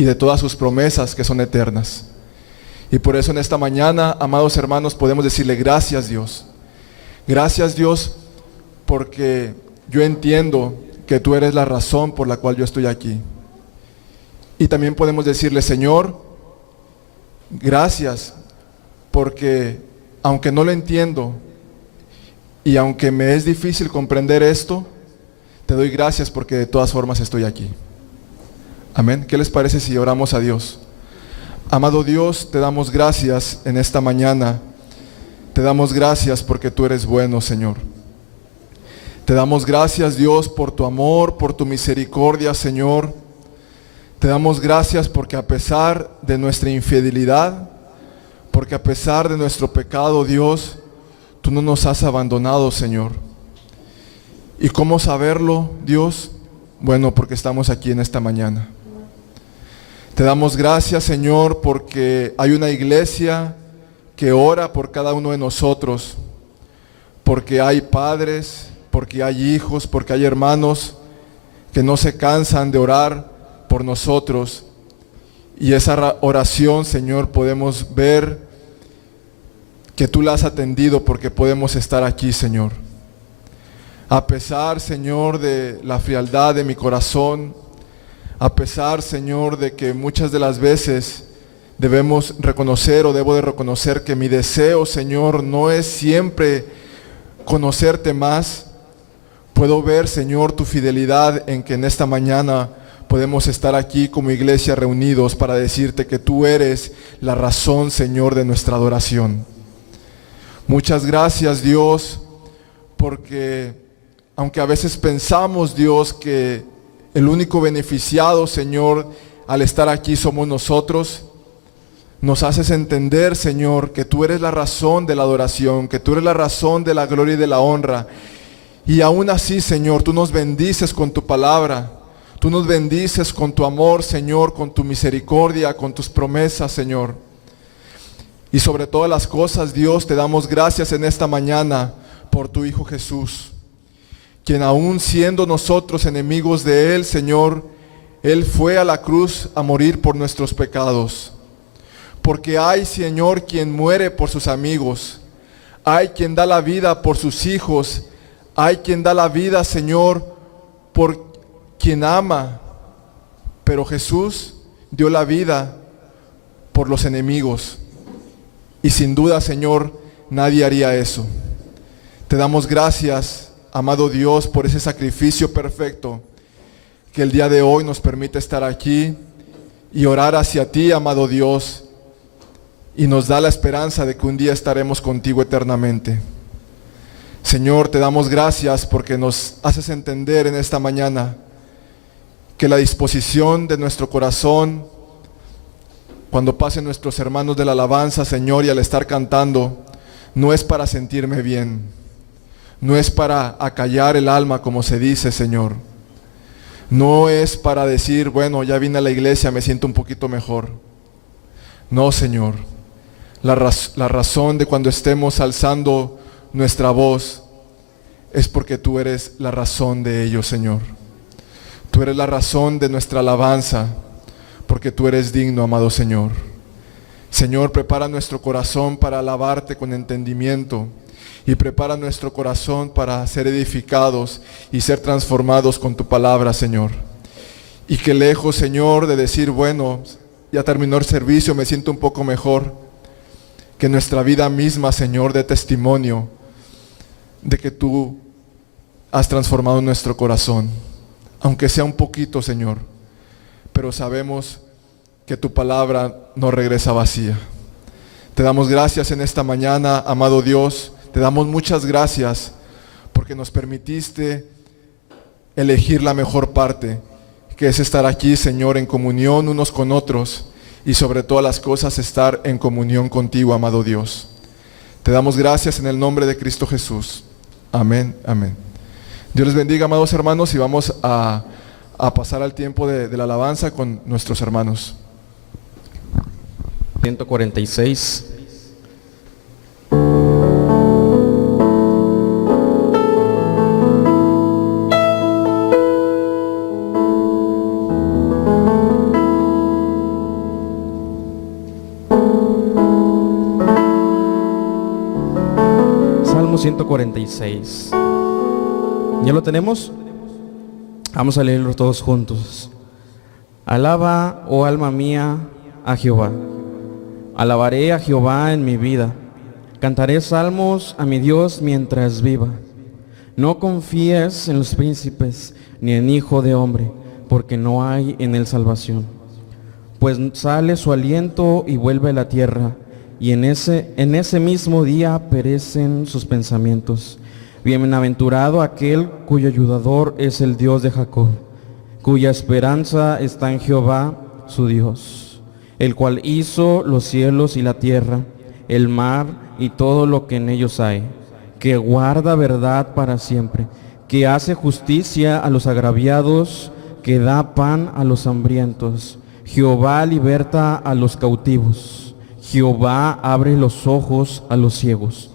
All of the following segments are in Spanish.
y de todas sus promesas que son eternas. Y por eso en esta mañana, amados hermanos, podemos decirle gracias, Dios. Gracias, Dios, porque yo entiendo que tú eres la razón por la cual yo estoy aquí. Y también podemos decirle, Señor, gracias, porque aunque no lo entiendo y aunque me es difícil comprender esto, te doy gracias porque de todas formas estoy aquí. Amén. ¿Qué les parece si oramos a Dios? Amado Dios, te damos gracias en esta mañana. Te damos gracias porque tú eres bueno, Señor. Te damos gracias, Dios, por tu amor, por tu misericordia, Señor. Te damos gracias porque a pesar de nuestra infidelidad, porque a pesar de nuestro pecado, Dios, tú no nos has abandonado, Señor. ¿Y cómo saberlo, Dios? Bueno, porque estamos aquí en esta mañana. Te damos gracias, Señor, porque hay una iglesia que ora por cada uno de nosotros, porque hay padres, porque hay hijos, porque hay hermanos que no se cansan de orar por nosotros. Y esa oración, Señor, podemos ver que tú la has atendido porque podemos estar aquí, Señor. A pesar, Señor, de la frialdad de mi corazón, a pesar, Señor, de que muchas de las veces debemos reconocer o debo de reconocer que mi deseo, Señor, no es siempre conocerte más, puedo ver, Señor, tu fidelidad en que en esta mañana podemos estar aquí como iglesia reunidos para decirte que tú eres la razón, Señor, de nuestra adoración. Muchas gracias, Dios, porque aunque a veces pensamos, Dios, que el único beneficiado, Señor, al estar aquí somos nosotros, nos haces entender, Señor, que tú eres la razón de la adoración, que tú eres la razón de la gloria y de la honra. Y aún así, Señor, tú nos bendices con tu palabra, tú nos bendices con tu amor, Señor, con tu misericordia, con tus promesas, Señor. Y sobre todas las cosas, Dios, te damos gracias en esta mañana por tu Hijo Jesús, quien aún siendo nosotros enemigos de Él, Señor, Él fue a la cruz a morir por nuestros pecados. Porque hay, Señor, quien muere por sus amigos, hay quien da la vida por sus hijos, hay quien da la vida, Señor, por quien ama, pero Jesús dio la vida por los enemigos. Y sin duda, Señor, nadie haría eso. Te damos gracias, amado Dios, por ese sacrificio perfecto que el día de hoy nos permite estar aquí y orar hacia ti, amado Dios, y nos da la esperanza de que un día estaremos contigo eternamente. Señor, te damos gracias porque nos haces entender en esta mañana que la disposición de nuestro corazón, cuando pasen nuestros hermanos de la alabanza, Señor, y al estar cantando, no es para sentirme bien, no es para acallar el alma, como se dice, Señor. No es para decir, bueno, ya vine a la iglesia, me siento un poquito mejor. No, Señor. La razón de cuando estemos alzando nuestra voz es porque tú eres la razón de ello, Señor. Tú eres la razón de nuestra alabanza, porque tú eres digno, amado Señor. Señor, prepara nuestro corazón para alabarte con entendimiento y prepara nuestro corazón para ser edificados y ser transformados con tu palabra, Señor. Y que lejos, Señor, de decir, bueno, ya terminó el servicio, me siento un poco mejor, que nuestra vida misma, Señor, dé testimonio de que tú has transformado nuestro corazón, aunque sea un poquito, Señor, pero sabemos que tu palabra no regresa vacía. Te damos gracias en esta mañana, amado Dios, te damos muchas gracias porque nos permitiste elegir la mejor parte, que es estar aquí, Señor, en comunión unos con otros y sobre todas las cosas estar en comunión contigo, amado Dios. Te damos gracias en el nombre de Cristo Jesús. Amén, amén. Dios les bendiga, amados hermanos, y vamos a pasar al tiempo de la alabanza con nuestros hermanos. 146. Salmo 146. ¿Ya lo tenemos? Vamos a leerlo todos juntos. Alaba, oh alma mía, a Jehová. Alabaré a Jehová en mi vida. Cantaré salmos a mi Dios mientras viva. No confíes en los príncipes, ni en hijo de hombre, porque no hay en él salvación. Pues sale su aliento y vuelve a la tierra, y en ese mismo día perecen sus pensamientos. Bienaventurado aquel cuyo ayudador es el Dios de Jacob, cuya esperanza está en Jehová, su Dios, el cual hizo los cielos y la tierra, el mar y todo lo que en ellos hay, que guarda verdad para siempre, que hace justicia a los agraviados, que da pan a los hambrientos. Jehová liberta a los cautivos. Jehová abre los ojos a los ciegos.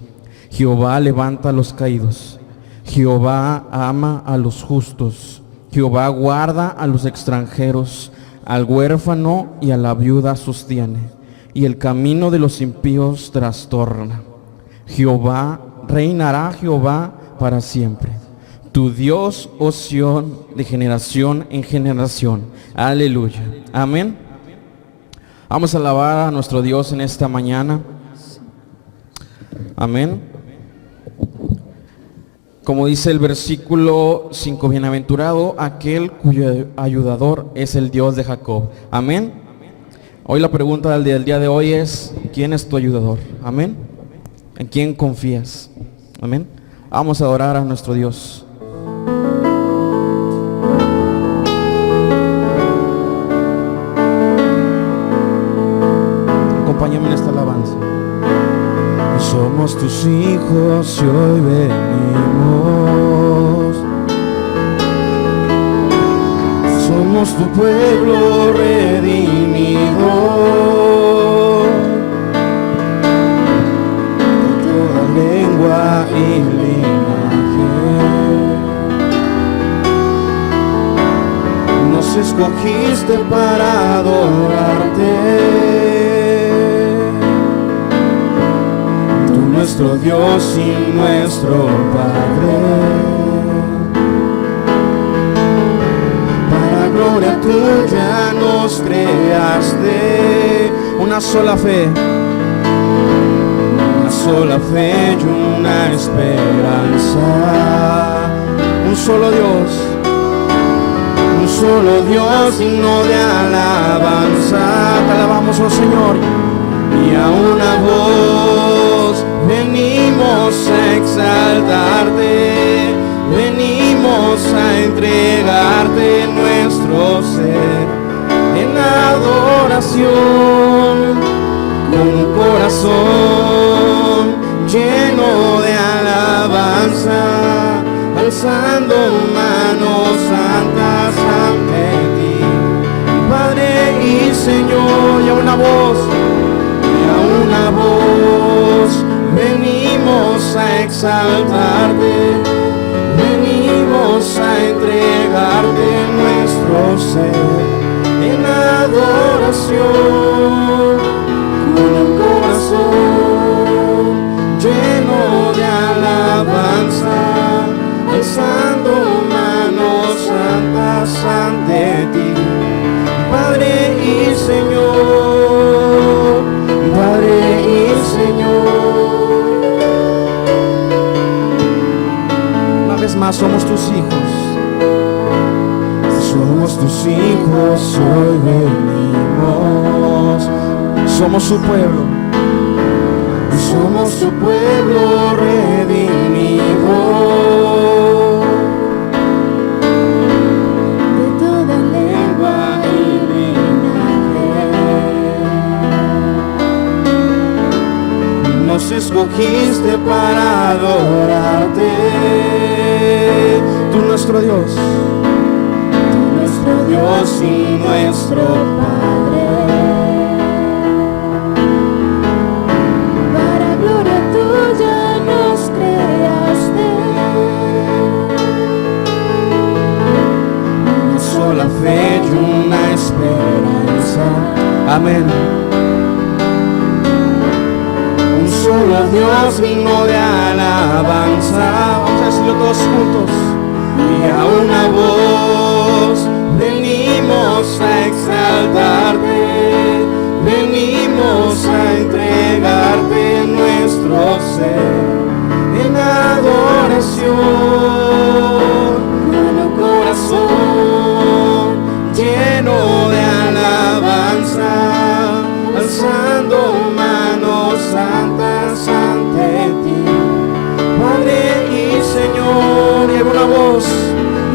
Jehová levanta a los caídos. Jehová ama a los justos. Jehová guarda a los extranjeros. Al huérfano y a la viuda sostiene. Y el camino de los impíos trastorna. Jehová reinará, Jehová para siempre. Tu Dios, oh Sión, de generación en generación. Aleluya. Amén. Vamos a alabar a nuestro Dios en esta mañana. Amén. Como dice el versículo 5, bienaventurado aquel cuyo ayudador es el Dios de Jacob. Amén. Hoy la pregunta del día de hoy es: ¿quién es tu ayudador? Amén. ¿En quién confías? Amén. Vamos a adorar a nuestro Dios. Acompáñame en esta alabanza. Somos tus hijos y hoy venimos. Somos tu pueblo redimido. De toda lengua y linaje. Nos escogiste para adorarte. Nuestro Dios y nuestro Padre, para gloria tuya nos creaste. Una sola fe y una esperanza. Un solo Dios digno de alabanza. Te alabamos, oh Señor, y a una voz venimos a exaltarte, venimos a entregarte nuestro ser en adoración, con un corazón lleno de alabanza, alzando manos santas ante ti, Padre y Señor. Y a una voz, venimos a exaltarte, venimos a entregarte nuestro ser en adoración, con un corazón lleno de alabanza, alzando manos santas ante ti, Padre y Señor, Padre y Señor. Más somos tus hijos, hoy venimos. Somos su pueblo redimido. De toda lengua y linaje. Nos escogiste para adorarte. Tú nuestro Dios y nuestro Padre, para gloria tuya nos creaste. Una sola fe y una esperanza. Amén. Un solo Dios digno de alabanza. Vamos a decirlo todos juntos. Y a una voz venimos a exaltarte, venimos a entregarte nuestro ser en adoración, con un corazón lleno de alabanza, alzando manos santas ante ti, Padre y Señor. Y a una voz,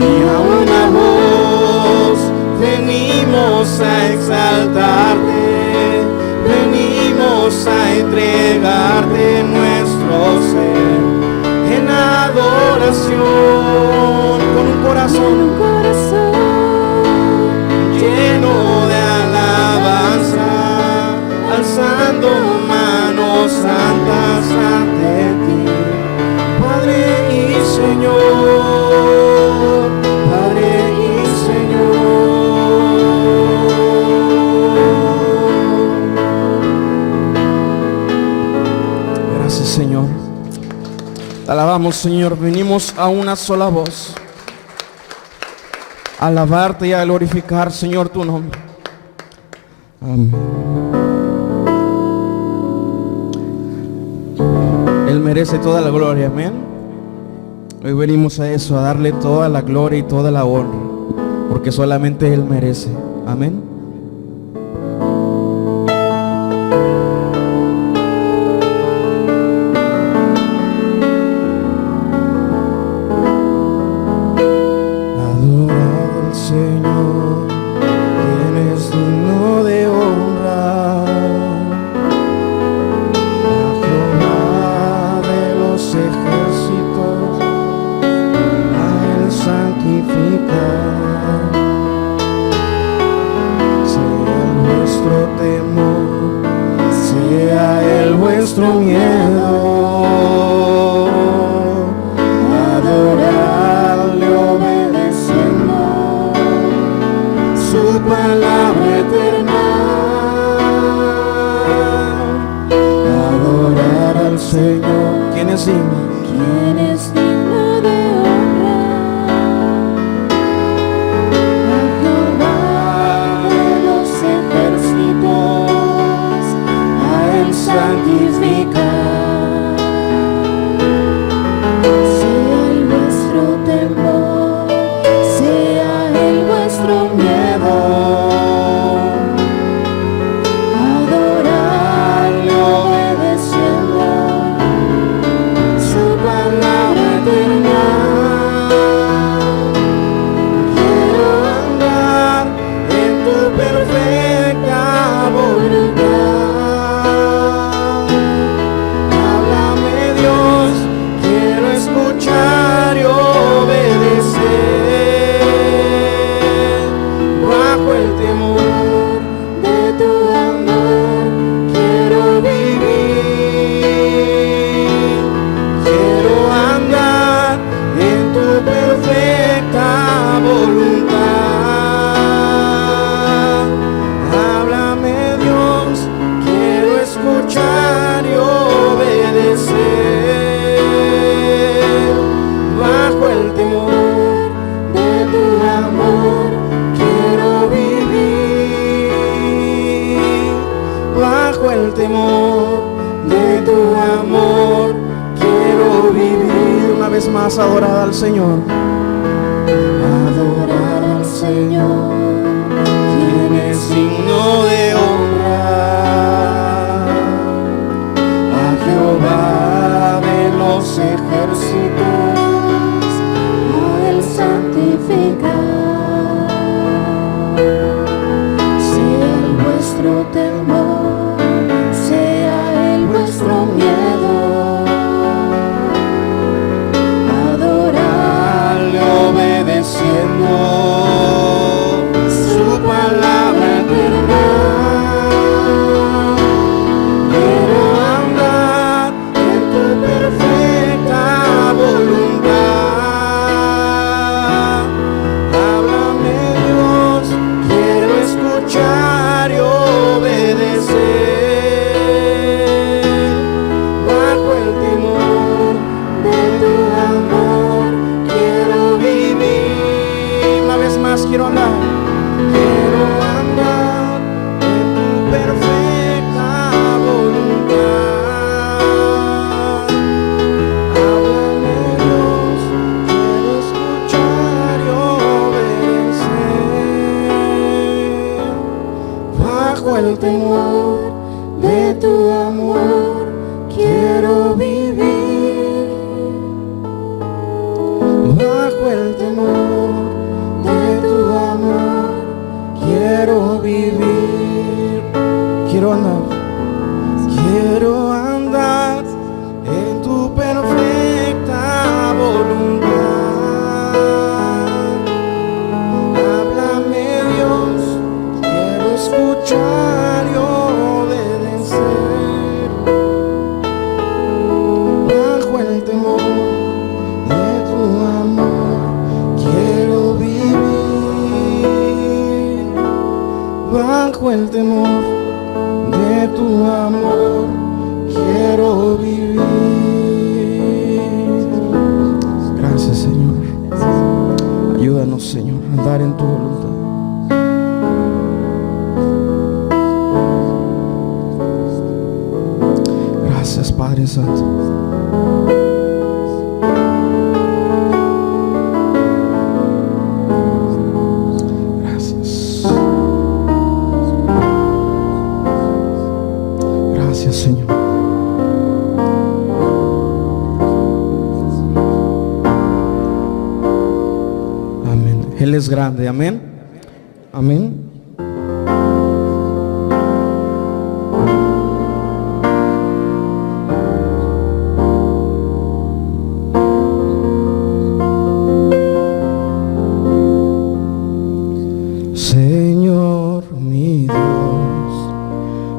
y a una voz venimos a exaltarte, venimos a entregarte nuestro ser en adoración, con un corazón lleno de alabanza, alzando manos santas ante ti, Padre y Señor, Padre y Señor. Gracias, Señor. Te alabamos, Señor. Venimos a una sola voz a alabarte y a glorificar, Señor, tu nombre. Amén. Él merece toda la gloria, amén. Hoy venimos a eso, a darle toda la gloria y toda la honra, porque solamente Él merece, amén. Adorado al Señor, quien es digno de honra, a Jehová de los ejércitos, a Él santificar. Sea vuestro temor, sea Él vuestro miedo. Palabra eterna, adorar al Señor, quien es digno de honra, a Jehová de los ejércitos, a Él santificar. Sea Él vuestro temor, sea Él vuestro miedo. Más adorar al Señor, adorar al Señor, quien es digno de honra, a Jehová de los ejércitos, a Él santificar. Sea Él vuestro temor, sea Él vuestro miedo. Su palabra eterna, quiero andar en tu perfecta Santo. Gracias. Gracias, Señor. Amén. Él es grande. Amén. Amén. Señor mi Dios,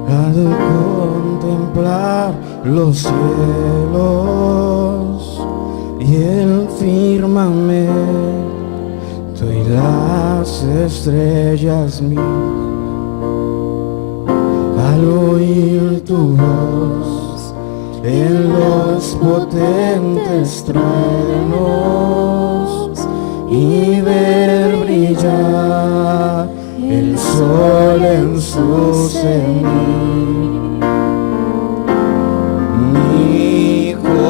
al contemplar los cielos y el firmamento y las estrellas mías, al oír tu voz en los potentes truenos y ver brillar el sol en su cenit. Mi corazón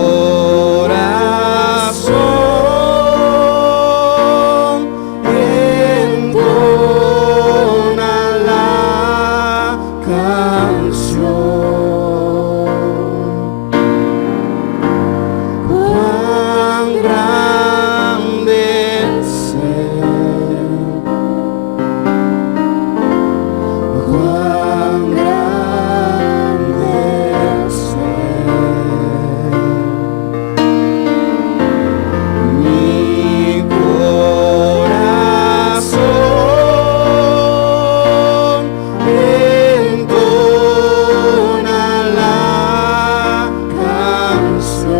entona la canción. Cuán grande es Él. Cuán grande es Él. Mi corazón entona la canción.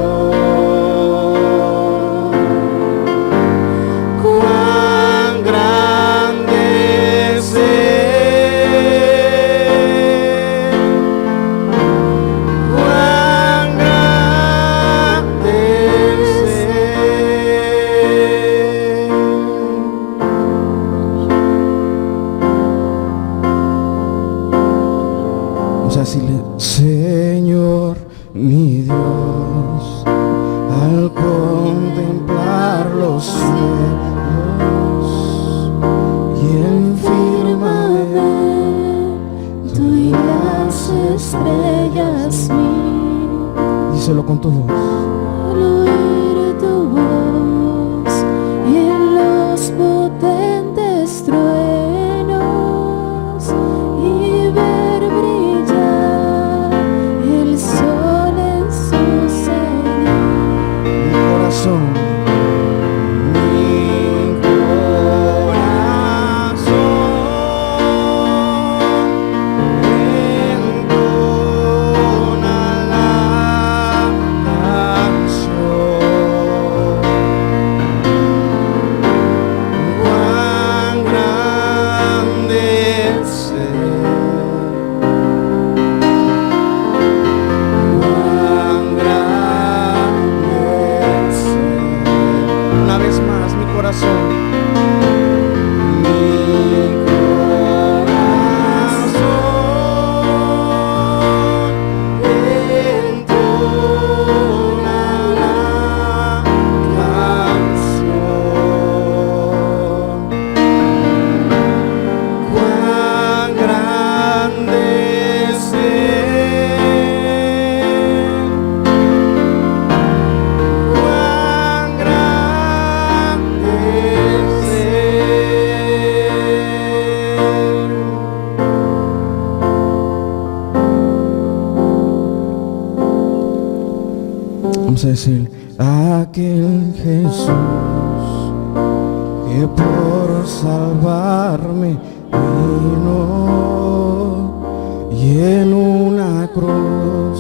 Cuán grande es Él. Cuán grande es Él. Vamos a decirle: Señor mi Dios, al contemplar los cielos y el firmamento y las estrellas mías, díselo con tu voz. Al oír tu voz en los potentes truenos y ver brillar el sol en su cenit. Mi corazón, entona la canción. Cuán grande es Él. Cuán grande es Él. Una vez más, mi corazón. Mi corazón entona la canción. Cuán grande es Él. Cuán grande es Él. Vamos a decir: aquel Jesús que por salvarme vino y en una cruz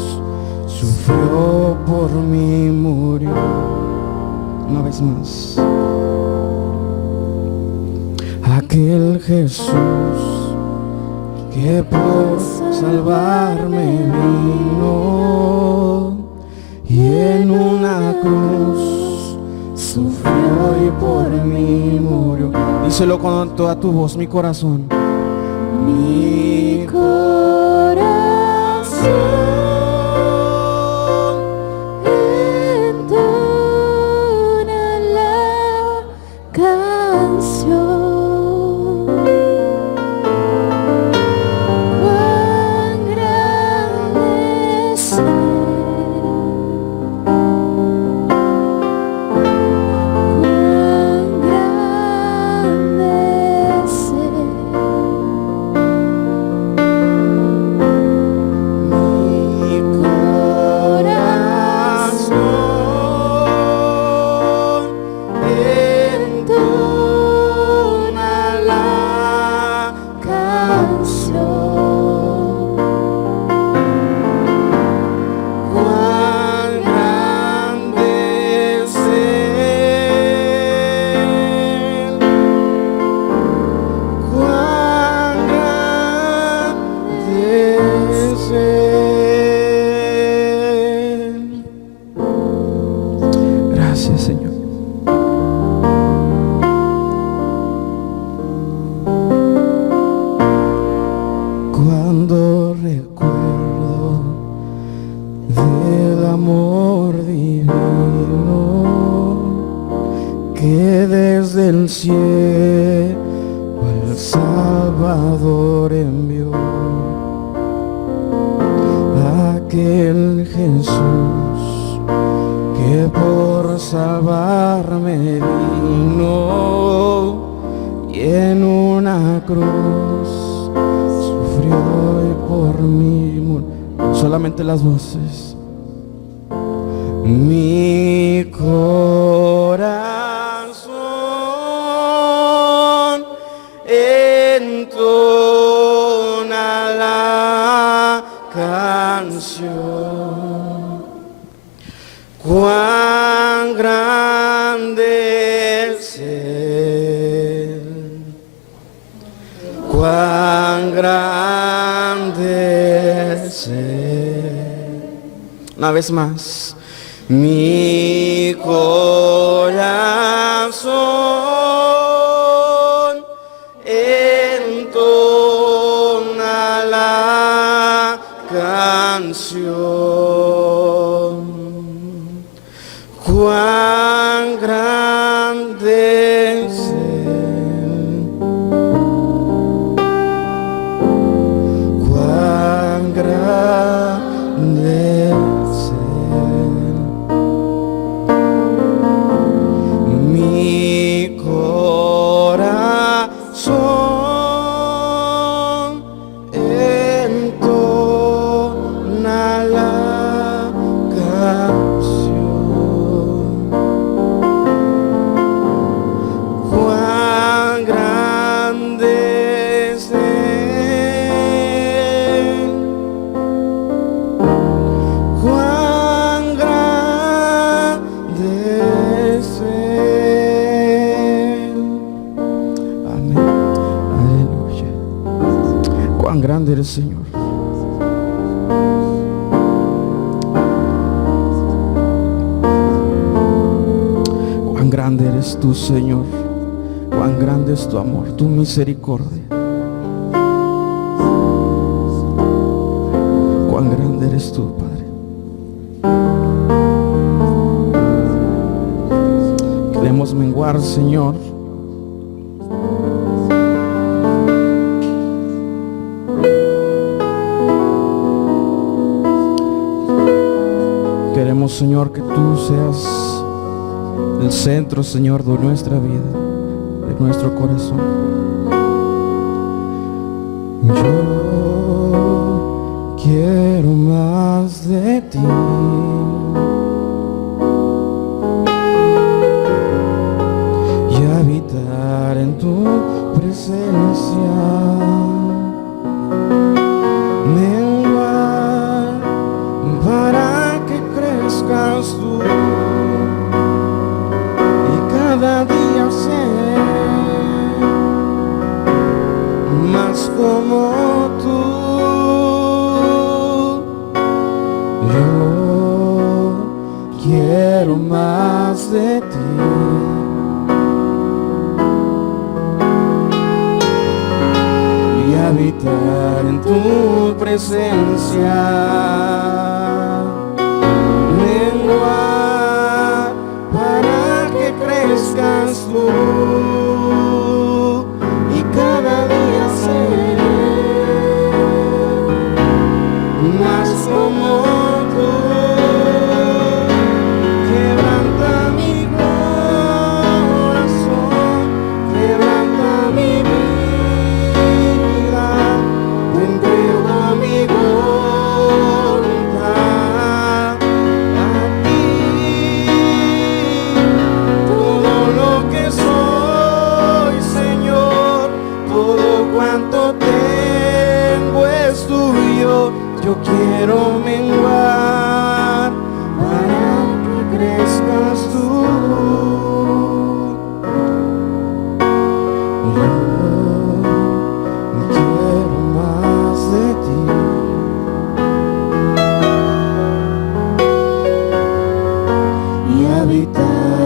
sufrió por mí, murió. Una vez más. Aquel Jesús que por salvarme vino y en una cruz sufrió y por mí murió. Díselo con toda tu voz: mi corazón. Mi corazón Gracias, Señor. Cuando recuerdo del amor divino que desde el cielo al Salvador envió, aquel Jesús que por salvarme vino y en una cruz sufrió y por mí murió. Solamente las voces. Mi corazón entona la canción. Cuán grande es Él, cuán grande es Él. Una vez más. Mi corazón entona la canción. Cuán grande es Él, cuán grande es Él. Mi corazón entona la canción. Cuán grande es Él, cuán grande es Él. Amén. Aleluya. Cuán grande eres, Señor. Cuán grande eres tú, Señor. Cuán grande es tu amor, tu misericordia. Cuán grande eres tú, Padre. Queremos menguar, Señor. Queremos, Señor, que tú seas el centro, Señor, de nuestra vida, de nuestro corazón. Yo quiero más de ti. Y habitar en tu presencia. Menguar para que crezcas tú. Y cada día ser más como tú. Yo quiero más de ti. Y habitar en tu presencia. Menguar para que crezcas tú. Y cada día ser más como tú. Quebranta mi corazón, quebranta mi vida, te entrego mi voluntad a ti. Todo lo que soy, Señor, todo cuanto tengo es tuyo. Yo quiero menguar para que crezcas tú. Yo quiero más de ti. Y habitar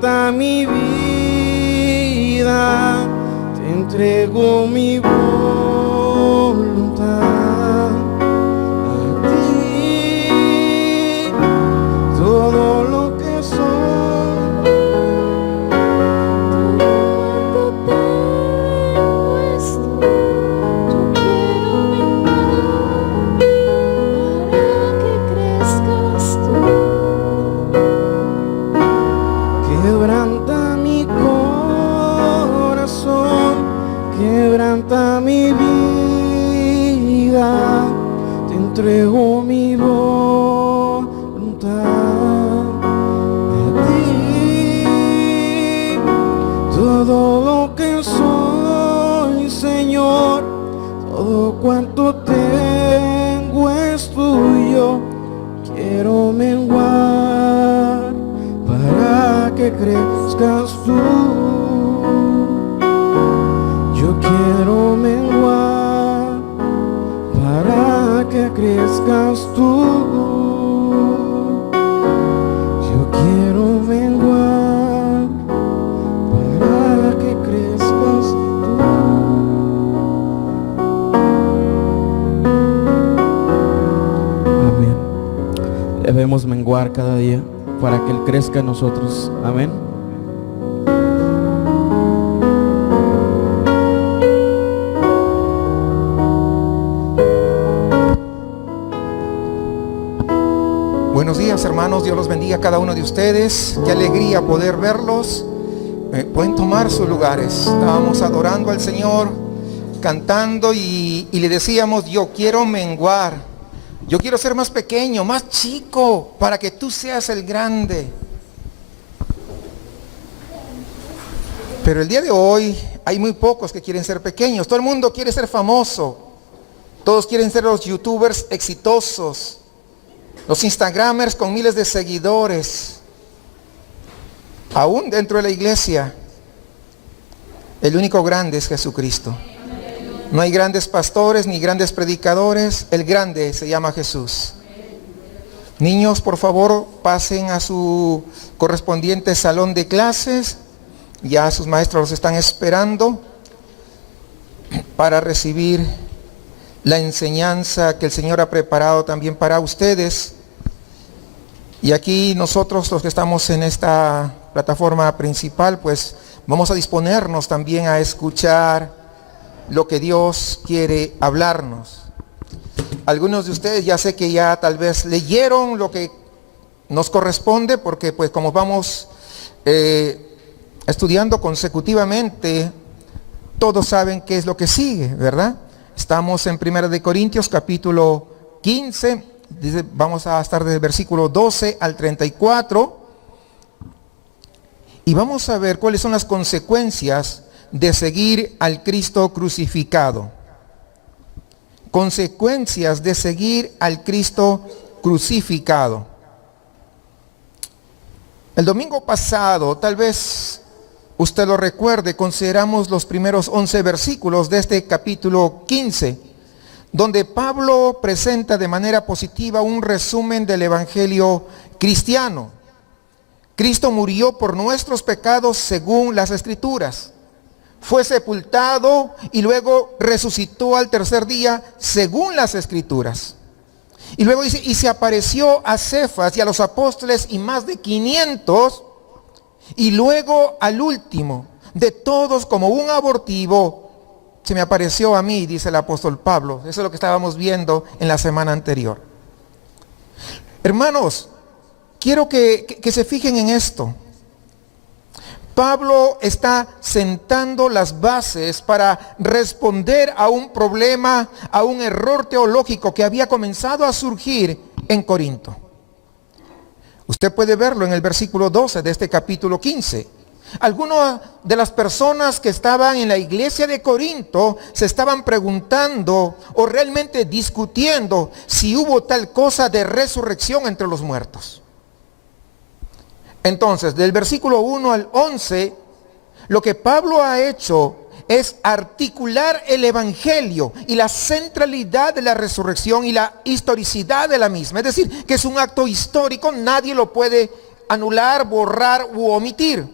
Quebranta mi vida, te entrego mi voluntad. A ti, todo lo que soy. Quebranta mi corazón, quebranta mi vida, te entrego mi voluntad. A ti, todo lo que soy, Señor, todo cuanto tengo es tuyo. Quiero menguar para que crezcas tú. Yo quiero menguar para que crezcas tú. Yo quiero menguar para que crezcas tú. Amén. Debemos menguar cada día para que Él crezca en nosotros. Amén. Buenos días, hermanos, Dios los bendiga a cada uno de ustedes. Qué alegría poder verlos. Pueden tomar sus lugares. Estábamos adorando al Señor, cantando y le decíamos: yo quiero menguar, yo quiero ser más pequeño, más chico, para que tú seas el grande. Pero el día de hoy hay muy pocos que quieren ser pequeños. Todo el mundo quiere ser famoso. Todos quieren ser los youtubers exitosos, los instagramers con miles de seguidores. Aún dentro de la iglesia, el único grande es Jesucristo. No hay grandes pastores ni grandes predicadores. El grande se llama Jesús. Niños, por favor, pasen a su correspondiente salón de clases. Ya sus maestros los están esperando para recibir la enseñanza que el Señor ha preparado también para ustedes. Y aquí nosotros, los que estamos en esta plataforma principal, pues vamos a disponernos también a escuchar lo que Dios quiere hablarnos. Algunos de ustedes ya sé que ya tal vez leyeron lo que nos corresponde, porque pues como vamos estudiando consecutivamente, todos saben qué es lo que sigue, ¿verdad? Estamos en 1 Corintios capítulo 15, vamos a estar desde el versículo 12 al 34, y vamos a ver cuáles son las consecuencias de seguir al Cristo crucificado. Consecuencias de seguir al Cristo crucificado. El domingo pasado, tal vez usted lo recuerde, consideramos los primeros 11 versículos de este capítulo 15, donde Pablo presenta de manera positiva un resumen del evangelio cristiano. Cristo murió por nuestros pecados según las Escrituras. Fue sepultado y luego resucitó al tercer día según las Escrituras. Y luego dice, y se apareció a Cefas y a los apóstoles y más de 500, y luego al último de todos como un abortivo, se me apareció a mí, dice el apóstol Pablo. Eso es lo que estábamos viendo en la semana anterior. Hermanos, quiero que se fijen en esto. Pablo está sentando las bases para responder a un problema, a un error teológico que había comenzado a surgir en Corinto. Usted puede verlo en el versículo 12 de este capítulo 15. Algunas de las personas que estaban en la iglesia de Corinto se estaban preguntando o realmente discutiendo si hubo tal cosa de resurrección entre los muertos. Entonces, del versículo 1 al 11, lo que Pablo ha hecho es articular el evangelio y la centralidad de la resurrección y la historicidad de la misma. Es decir, que es un acto histórico, nadie lo puede anular, borrar u omitir.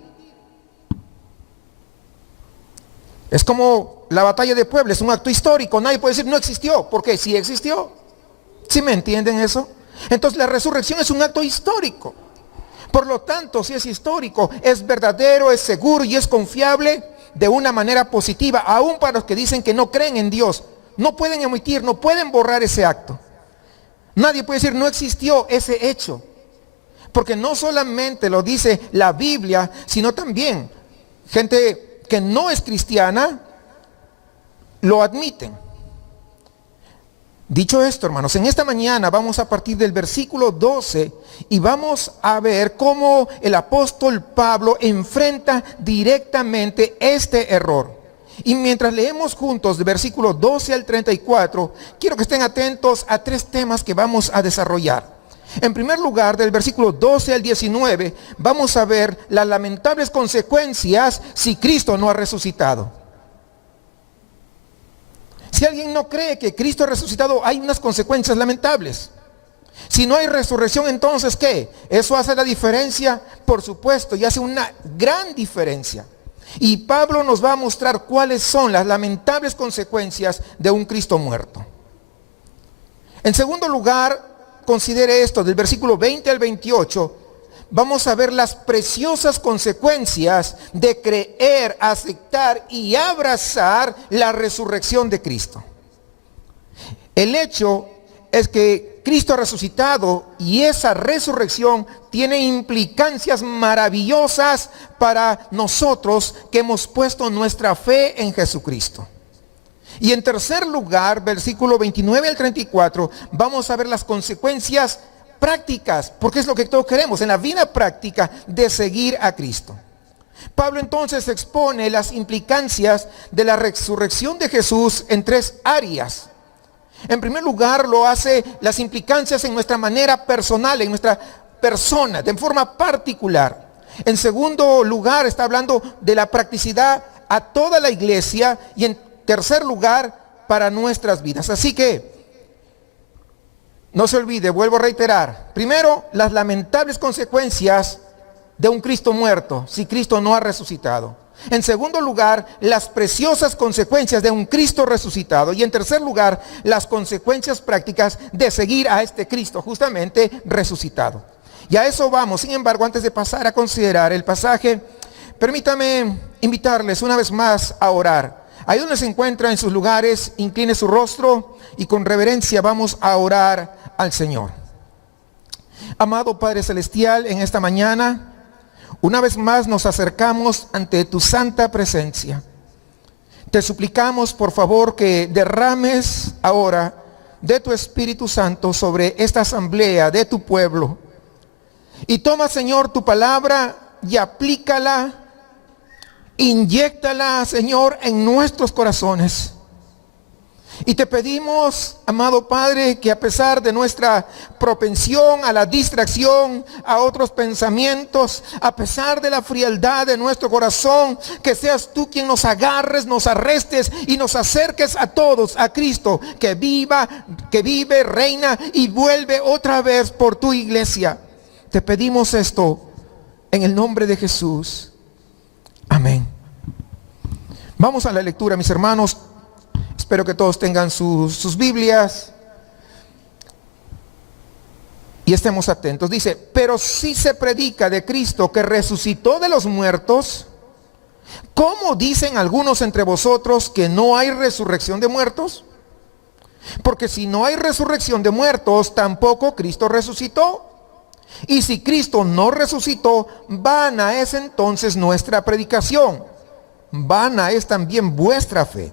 Es como la batalla de Puebla, es un acto histórico. Nadie puede decir no existió, porque sí existió. ¿Sí me entienden eso? Entonces la resurrección es un acto histórico. Por lo tanto, si es histórico, es verdadero, es seguro y es confiable de una manera positiva, aún para los que dicen que no creen en Dios. No pueden omitir, no pueden borrar ese acto. Nadie puede decir no existió ese hecho. Porque no solamente lo dice la Biblia, sino también gente que no es cristiana lo admiten. Dicho esto, hermanos, en esta mañana vamos a partir del versículo 12 y vamos a ver cómo el apóstol Pablo enfrenta directamente este error. Y mientras leemos juntos del versículo 12 al 34, quiero que estén atentos a 3 temas que vamos a desarrollar. En primer lugar, del versículo 12 al 19, vamos a ver las lamentables consecuencias si Cristo no ha resucitado. Si alguien no cree que Cristo ha resucitado, hay unas consecuencias lamentables. Si no hay resurrección, entonces ¿qué? ¿Eso hace la diferencia? Por supuesto, y hace una gran diferencia. Y Pablo nos va a mostrar cuáles son las lamentables consecuencias de un Cristo muerto. En segundo lugar, considere esto, del versículo 20 al 28, vamos a ver las preciosas consecuencias de creer, aceptar y abrazar la resurrección de Cristo. El hecho es que Cristo ha resucitado y esa resurrección tiene implicancias maravillosas para nosotros que hemos puesto nuestra fe en Jesucristo. Y en tercer lugar, versículo 29 al 34, vamos a ver las consecuencias prácticas, porque es lo que todos queremos en la vida práctica de seguir a Cristo. Pablo entonces expone las implicancias de la resurrección de Jesús en 3 áreas. En primer lugar, lo hace las implicancias en nuestra manera personal, en nuestra persona, de forma particular. En segundo lugar, está hablando de la practicidad a toda la iglesia. Y en tercer lugar, para nuestras vidas. Así que no se olvide, vuelvo a reiterar. Primero, las lamentables consecuencias de un Cristo muerto, si Cristo no ha resucitado. En segundo lugar, las preciosas consecuencias de un Cristo resucitado. Y en tercer lugar, las consecuencias prácticas de seguir a este Cristo justamente resucitado. Y a eso vamos. Sin embargo, antes de pasar a considerar el pasaje, permítame invitarles una vez más a orar. Ahí donde se encuentra en sus lugares, incline su rostro y con reverencia vamos a orar al Señor. Amado Padre Celestial, en esta mañana, una vez más nos acercamos ante tu santa presencia. Te suplicamos, por favor, que derrames ahora de tu Espíritu Santo sobre esta asamblea de tu pueblo. Y toma, Señor, tu palabra y aplícala, inyéctala, Señor, en nuestros corazones. Y te pedimos, amado Padre, que a pesar de nuestra propensión a la distracción, a otros pensamientos, a pesar de la frialdad de nuestro corazón, que seas tú quien nos agarres, nos arrestes y nos acerques a todos, a Cristo, que vive, reina y vuelve otra vez por tu iglesia. Te pedimos esto en el nombre de Jesús. Amén. Vamos a la lectura, mis hermanos. Espero que todos tengan sus Biblias y estemos atentos. Dice, pero si se predica de Cristo que resucitó de los muertos, ¿cómo dicen algunos entre vosotros que no hay resurrección de muertos? Porque si no hay resurrección de muertos, tampoco Cristo resucitó. Y si Cristo no resucitó, vana es entonces nuestra predicación, vana es también vuestra fe.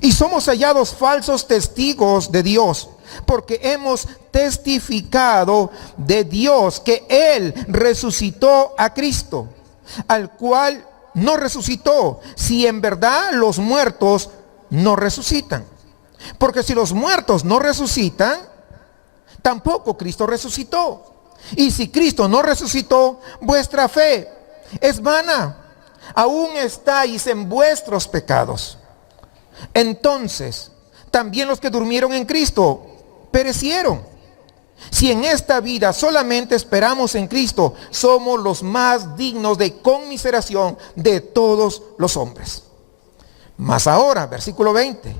Y somos hallados falsos testigos de Dios, porque hemos testificado de Dios que Él resucitó a Cristo, al cual no resucitó, si en verdad los muertos no resucitan. Porque si los muertos no resucitan, tampoco Cristo resucitó. Y si Cristo no resucitó, vuestra fe es vana, aún estáis en vuestros pecados. Entonces, también los que durmieron en Cristo perecieron. Si en esta vida solamente esperamos en Cristo, somos los más dignos de conmiseración de todos los hombres. Mas ahora, versículo 20,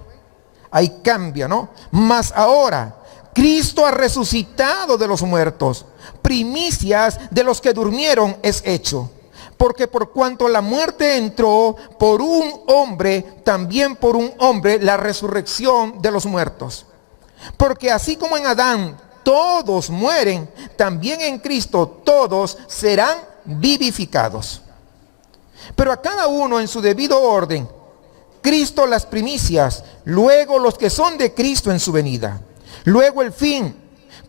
ahí cambia, ¿no? Mas ahora, Cristo ha resucitado de los muertos, primicias de los que durmieron es hecho. Porque por cuanto la muerte entró por un hombre, también por un hombre la resurrección de los muertos. Porque así como en Adán todos mueren, también en Cristo todos serán vivificados. Pero a cada uno en su debido orden. Cristo las primicias, luego los que son de Cristo en su venida. Luego el fin,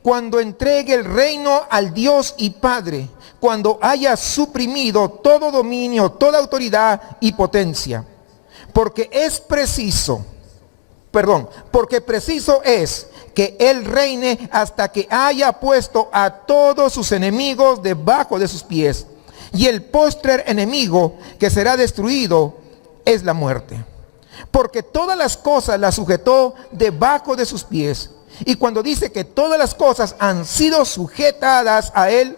cuando entregue el reino al Dios y Padre, cuando haya suprimido todo dominio, toda autoridad y potencia. Porque preciso es que Él reine hasta que haya puesto a todos sus enemigos debajo de sus pies. Y el postrer enemigo que será destruido es la muerte. Porque todas las cosas las sujetó debajo de sus pies. Y cuando dice que todas las cosas han sido sujetadas a Él,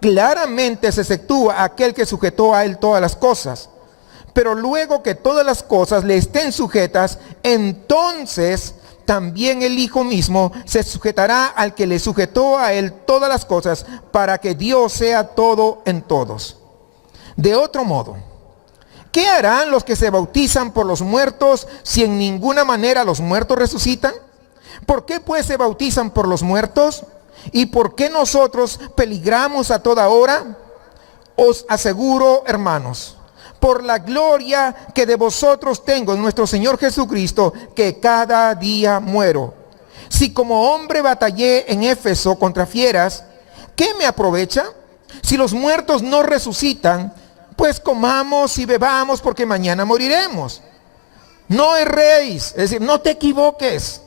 claramente se exceptúa aquel que sujetó a Él todas las cosas. Pero luego que todas las cosas le estén sujetas, entonces también el Hijo mismo se sujetará al que le sujetó a Él todas las cosas, para que Dios sea todo en todos. De otro modo, ¿qué harán los que se bautizan por los muertos si en ninguna manera los muertos resucitan? ¿Por qué pues se bautizan por los muertos? ¿Y por qué nosotros peligramos a toda hora? Os aseguro, hermanos, por la gloria que de vosotros tengo en nuestro Señor Jesucristo, que cada día muero. Si como hombre batallé en Éfeso contra fieras, ¿qué me aprovecha? Si los muertos no resucitan, pues comamos y bebamos, porque mañana moriremos. No erréis, es decir, no te equivoques.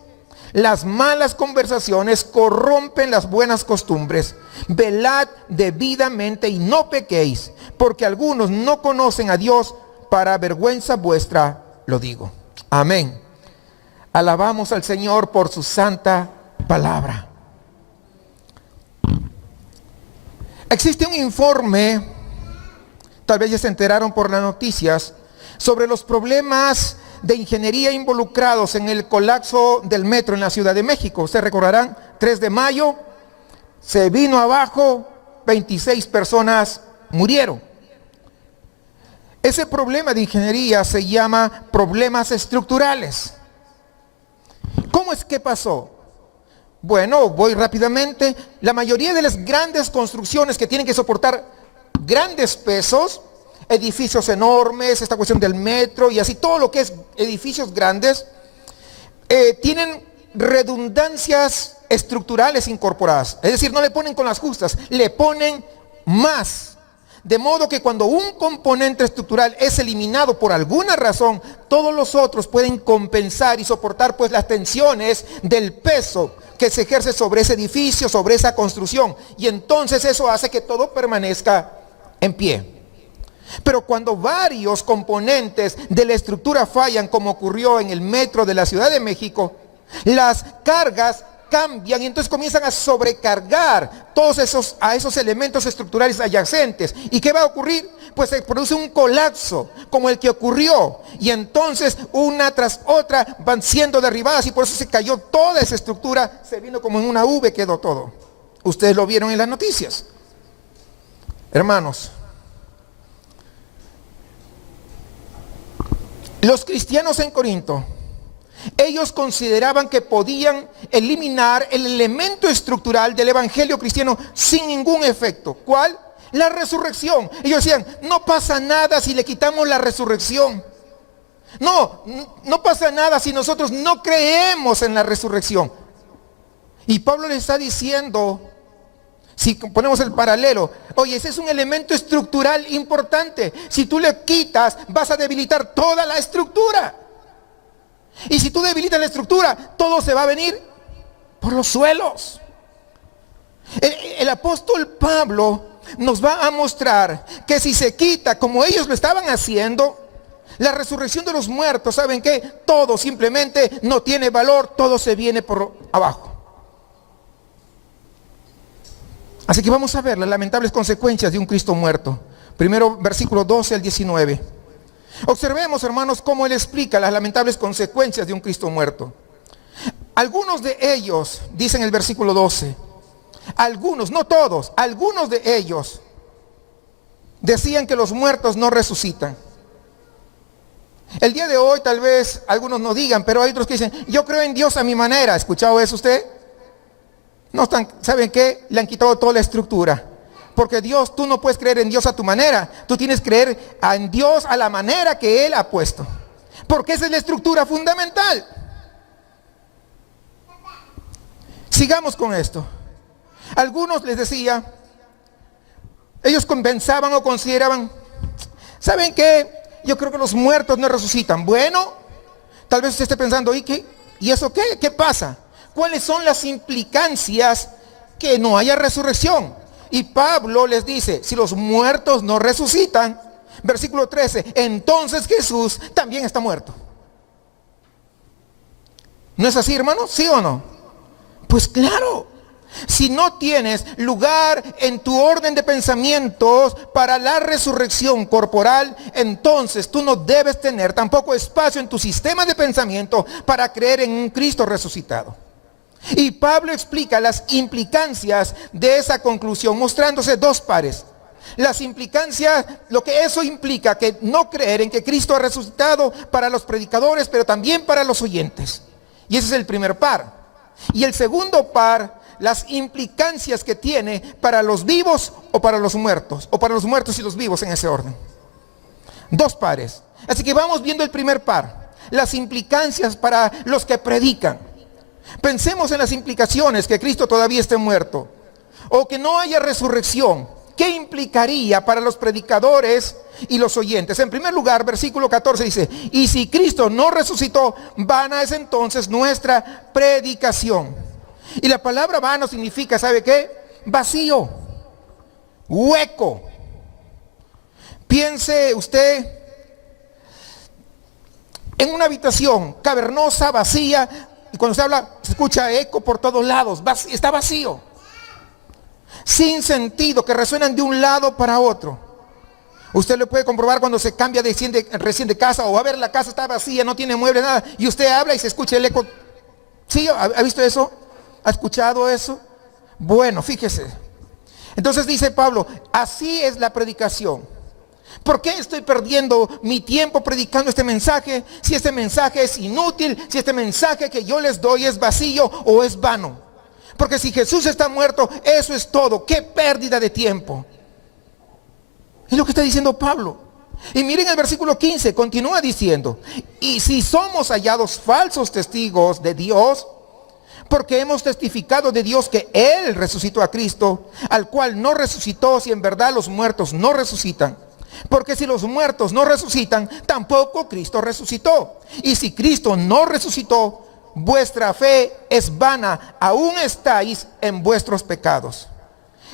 Las malas conversaciones corrompen las buenas costumbres. Velad debidamente y no pequéis, porque algunos no conocen a Dios, para vergüenza vuestra lo digo. Amén. Alabamos al Señor por su santa palabra. Existe un informe, tal vez ya se enteraron por las noticias, sobre los problemas de ingeniería involucrados en el colapso del metro en la Ciudad de México. Ustedes recordarán, 3 de mayo, se vino abajo, 26 personas murieron. Ese problema de ingeniería se llama problemas estructurales. ¿Cómo es que pasó? Bueno, voy rápidamente. La mayoría de las grandes construcciones que tienen que soportar grandes pesos, edificios enormes, esta cuestión del metro y así, todo lo que es edificios grandes, tienen redundancias estructurales incorporadas. Es decir, no le ponen con las justas, le ponen más. De modo que cuando un componente estructural es eliminado por alguna razón, todos los otros pueden compensar y soportar pues las tensiones del peso que se ejerce sobre ese edificio, sobre esa construcción. Y entonces eso hace que todo permanezca en pie. Pero cuando varios componentes de la estructura fallan, como ocurrió en el metro de la Ciudad de México, las cargas cambian y entonces comienzan a sobrecargar todos esos elementos estructurales adyacentes. ¿Y qué va a ocurrir? Pues se produce un colapso como el que ocurrió, y entonces una tras otra van siendo derribadas, y por eso se cayó toda esa estructura, se vino como en una V, quedó todo. Ustedes lo vieron en las noticias. Hermanos, los cristianos en Corinto, ellos consideraban que podían eliminar el elemento estructural del evangelio cristiano sin ningún efecto. ¿Cuál? La resurrección. Ellos decían, no pasa nada si le quitamos la resurrección. No pasa nada si nosotros no creemos en la resurrección. Y Pablo le está diciendo, si ponemos el paralelo, oye, ese es un elemento estructural importante. Si tú le quitas, vas a debilitar toda la estructura. Y si tú debilitas la estructura, todo se va a venir por los suelos. El apóstol Pablo nos va a mostrar que si se quita, como ellos lo estaban haciendo, la resurrección de los muertos, ¿saben qué? Todo simplemente no tiene valor, todo se viene por abajo. Así que vamos a ver las lamentables consecuencias de un Cristo muerto. Primero, versículo 12 al 19. Observemos, hermanos, cómo él explica las lamentables consecuencias de un Cristo muerto. Algunos de ellos, dice en el versículo 12, algunos, no todos, algunos de ellos decían que los muertos no resucitan. El día de hoy tal vez algunos no digan, pero hay otros que dicen, yo creo en Dios a mi manera. ¿Ha escuchado eso usted? No están, ¿saben qué? Le han quitado toda la estructura. Porque Dios, tú no puedes creer en Dios a tu manera. Tú tienes que creer en Dios a la manera que Él ha puesto. Porque esa es la estructura fundamental. Sigamos con esto. Algunos les decía, ellos pensaban o consideraban, ¿saben qué? Yo creo que los muertos no resucitan. Bueno, tal vez usted esté pensando, ¿y qué? ¿Y eso qué? ¿Qué pasa? ¿Cuáles son las implicancias que no haya resurrección? Y Pablo les dice, si los muertos no resucitan, versículo 13, entonces Jesús también está muerto. ¿No es así, hermanos? ¿Sí o no? Pues claro. Si no tienes lugar en tu orden de pensamientos para la resurrección corporal, entonces tú no debes tener tampoco espacio en tu sistema de pensamiento para creer en un Cristo resucitado. Y Pablo explica las implicancias de esa conclusión, mostrándose dos pares. Las implicancias, lo que eso implica, que no creer en que Cristo ha resucitado para los predicadores, pero también para los oyentes. Y ese es el primer par. Y el segundo par, las implicancias que tiene para los vivos o para los muertos, o para los muertos y los vivos en ese orden. Dos pares. Así que vamos viendo el primer par, las implicancias para los que predican. Pensemos en las implicaciones que Cristo todavía esté muerto o que no haya resurrección. ¿Qué implicaría para los predicadores y los oyentes? En primer lugar, versículo 14 dice, y si Cristo no resucitó, vana es entonces nuestra predicación. Y la palabra vano significa, ¿sabe qué? Vacío, hueco. Piense usted en una habitación cavernosa, vacía, y cuando se habla, se escucha eco por todos lados, está vacío, sin sentido, que resuenan de un lado para otro. Usted lo puede comprobar cuando se cambia recién de casa, o a ver, la casa está vacía, no tiene muebles, nada, y usted habla y se escucha el eco. ¿Sí? ¿Ha visto eso? ¿Ha escuchado eso? Bueno, fíjese. Entonces dice Pablo, así es la predicación. ¿Por qué estoy perdiendo mi tiempo predicando este mensaje? Si este mensaje es inútil, si este mensaje que yo les doy es vacío o es vano. Porque si Jesús está muerto, eso es todo. ¡Qué pérdida de tiempo! Es lo que está diciendo Pablo. Y miren el versículo 15, continúa diciendo, y si somos hallados falsos testigos de Dios, porque hemos testificado de Dios que Él resucitó a Cristo, al cual no resucitó si en verdad los muertos no resucitan. Porque si los muertos no resucitan, tampoco Cristo resucitó. Y si Cristo no resucitó, vuestra fe es vana, aún estáis en vuestros pecados.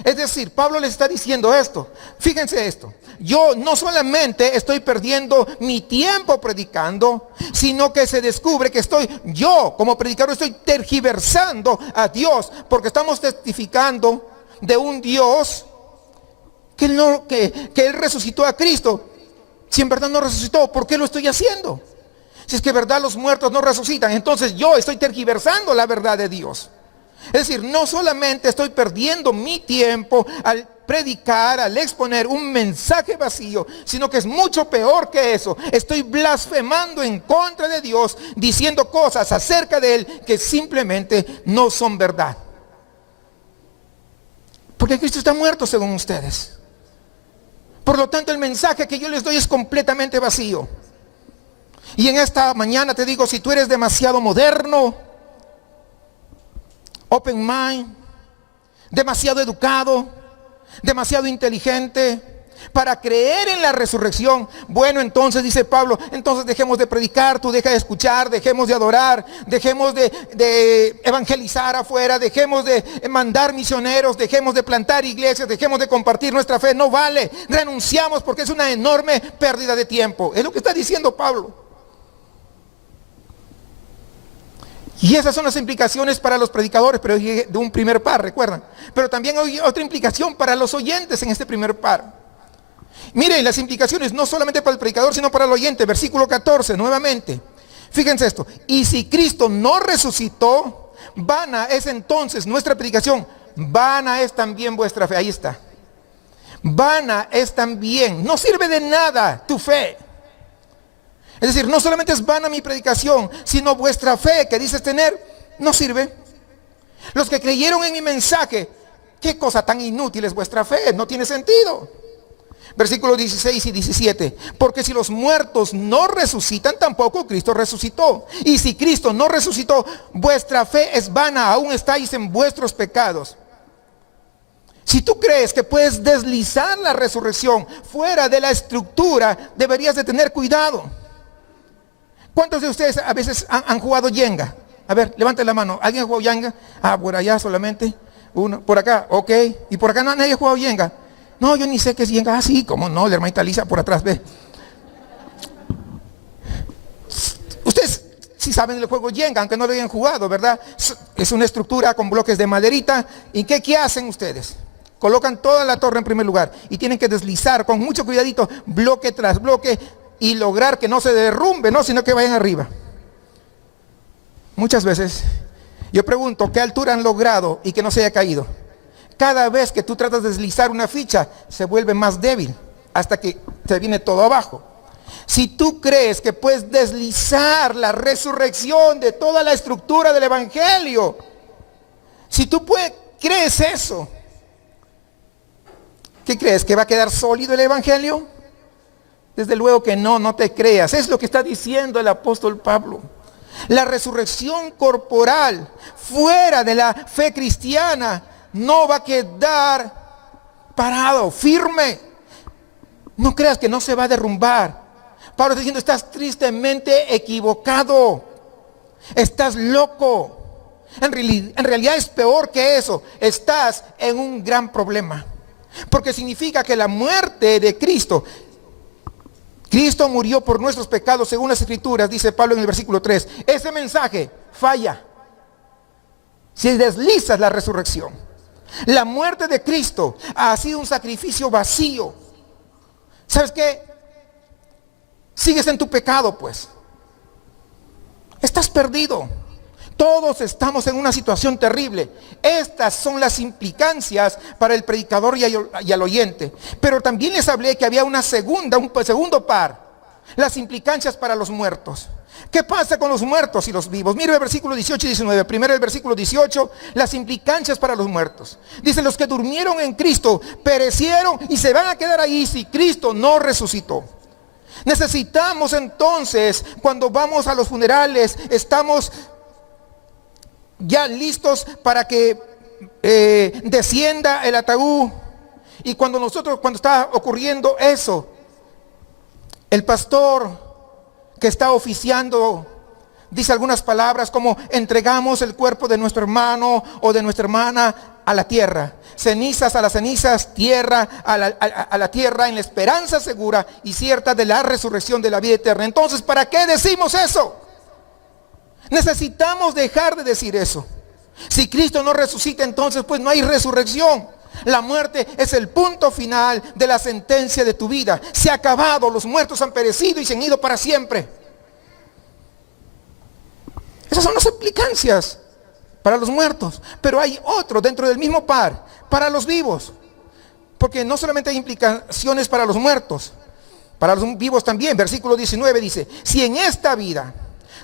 Es decir, Pablo les está diciendo esto. Fíjense esto. Yo no solamente estoy perdiendo mi tiempo predicando, sino que se descubre que yo como predicador estoy tergiversando a Dios, porque estamos testificando de un Dios que Él resucitó a Cristo. Si en verdad no resucitó, ¿por qué lo estoy haciendo? Si es que en verdad los muertos no resucitan, entonces yo estoy tergiversando la verdad de Dios. Es decir, no solamente estoy perdiendo mi tiempo al predicar, al exponer un mensaje vacío, sino que es mucho peor que eso. Estoy blasfemando en contra de Dios, diciendo cosas acerca de Él que simplemente no son verdad. Porque Cristo está muerto según ustedes. Por lo tanto, el mensaje que yo les doy es completamente vacío. Y en esta mañana te digo, si tú eres demasiado moderno, open mind, demasiado educado, demasiado inteligente para creer en la resurrección, bueno, entonces dice Pablo, entonces dejemos de predicar, tú deja de escuchar, dejemos de adorar, dejemos de evangelizar afuera, dejemos de mandar misioneros, dejemos de plantar iglesias, dejemos de compartir nuestra fe. No vale, renunciamos porque es una enorme pérdida de tiempo. Es lo que está diciendo Pablo. Y esas son las implicaciones para los predicadores, pero de un primer par, recuerdan. Pero también hay otra implicación para los oyentes en este primer par. Miren, las implicaciones no solamente para el predicador, sino para el oyente. Versículo 14, nuevamente. Fíjense esto. Y si Cristo no resucitó, vana es entonces nuestra predicación. Vana es también vuestra fe. Ahí está. Vana es también. No sirve de nada tu fe. Es decir, no solamente es vana mi predicación, sino vuestra fe que dices tener, no sirve. Los que creyeron en mi mensaje, qué cosa tan inútil es vuestra fe, no tiene sentido. Versículos 16 y 17. Porque si los muertos no resucitan, tampoco Cristo resucitó. Y si Cristo no resucitó, vuestra fe es vana, aún estáis en vuestros pecados. Si tú crees que puedes deslizar la resurrección fuera de la estructura, deberías de tener cuidado. ¿Cuántos de ustedes a veces han jugado Jenga? A ver, levanten la mano. ¿Alguien ha jugado Jenga? Ah, por allá solamente. Uno. Por acá, ok. Y por acá nadie ha jugado Jenga. No, yo ni sé qué es Jenga. Ah, sí, cómo no, la hermanita Lisa por atrás, ve. Ustedes sí saben el juego Jenga, aunque no lo hayan jugado, ¿verdad? Es una estructura con bloques de maderita. ¿Y qué hacen ustedes? Colocan toda la torre en primer lugar y tienen que deslizar con mucho cuidadito, bloque tras bloque, y lograr que no se derrumbe, no, sino que vayan arriba. Muchas veces yo pregunto, ¿qué altura han logrado y que no se haya caído? Cada vez que tú tratas de deslizar una ficha, se vuelve más débil hasta que se viene todo abajo. Si tú crees que puedes deslizar la resurrección de toda la estructura del evangelio, si tú crees eso, ¿qué crees? ¿Que va a quedar sólido el evangelio? Desde luego que no, no te creas. Es lo que está diciendo el apóstol Pablo. La resurrección corporal fuera de la fe cristiana no va a quedar parado, firme. No creas que no se va a derrumbar. Pablo está diciendo, estás tristemente equivocado. Estás loco. En realidad es peor que eso. Estás en un gran problema. Porque significa que la muerte de Cristo murió por nuestros pecados según las Escrituras, dice Pablo en el versículo 3. Ese mensaje falla si deslizas la resurrección. La muerte de Cristo ha sido un sacrificio vacío. ¿Sabes qué? Sigues en tu pecado, pues. Estás perdido. Todos estamos en una situación terrible. Estas son las implicancias para el predicador y al oyente. Pero también les hablé que había un segundo par. Las implicancias para los muertos. ¿Qué pasa con los muertos y los vivos? Mire el versículo 18 y 19. Primero el versículo 18, las implicancias para los muertos. Dice, los que durmieron en Cristo perecieron y se van a quedar ahí si Cristo no resucitó. Necesitamos entonces, cuando vamos a los funerales, estamos ya listos para que descienda el ataúd. Y cuando está ocurriendo eso, el pastor que está oficiando dice algunas palabras como: entregamos el cuerpo de nuestro hermano o de nuestra hermana a la tierra, cenizas a las cenizas, tierra a la tierra, en la esperanza segura y cierta de la resurrección de la vida eterna. Entonces, ¿para qué decimos eso? Necesitamos dejar de decir eso. Si Cristo no resucita, entonces pues no hay resurrección. La muerte es el punto final de la sentencia de tu vida. Se ha acabado, los muertos han perecido y se han ido para siempre. Esas son las implicancias para los muertos. Pero hay otro dentro del mismo par, para los vivos. Porque no solamente hay implicaciones para los muertos, para los vivos también. Versículo 19 dice: si en esta vida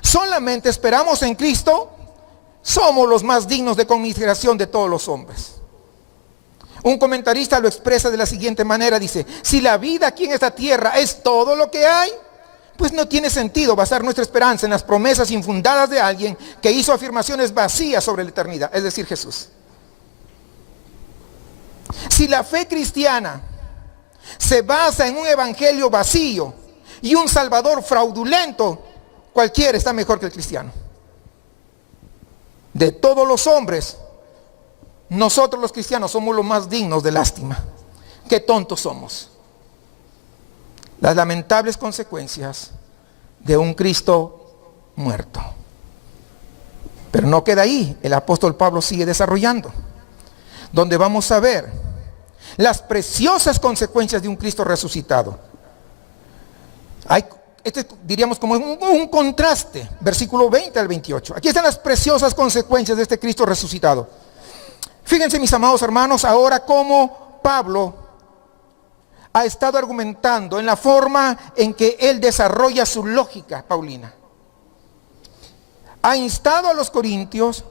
solamente esperamos en Cristo, somos los más dignos de conmiseración de todos los hombres. Un comentarista lo expresa de la siguiente manera, dice: si la vida aquí en esta tierra es todo lo que hay, pues no tiene sentido basar nuestra esperanza en las promesas infundadas de alguien que hizo afirmaciones vacías sobre la eternidad, es decir, Jesús. Si la fe cristiana se basa en un evangelio vacío y un salvador fraudulento, cualquiera está mejor que el cristiano. De todos los hombres, nosotros los cristianos somos los más dignos de lástima. Qué tontos somos. Las lamentables consecuencias de un Cristo muerto. Pero no queda ahí, el apóstol Pablo sigue desarrollando, donde vamos a ver las preciosas consecuencias de un Cristo resucitado. Diríamos como un contraste, versículo 20 al 28. Aquí están las preciosas consecuencias de este Cristo resucitado. Fíjense, mis amados hermanos, ahora cómo Pablo ha estado argumentando en la forma en que él desarrolla su lógica paulina. Ha instado a los corintios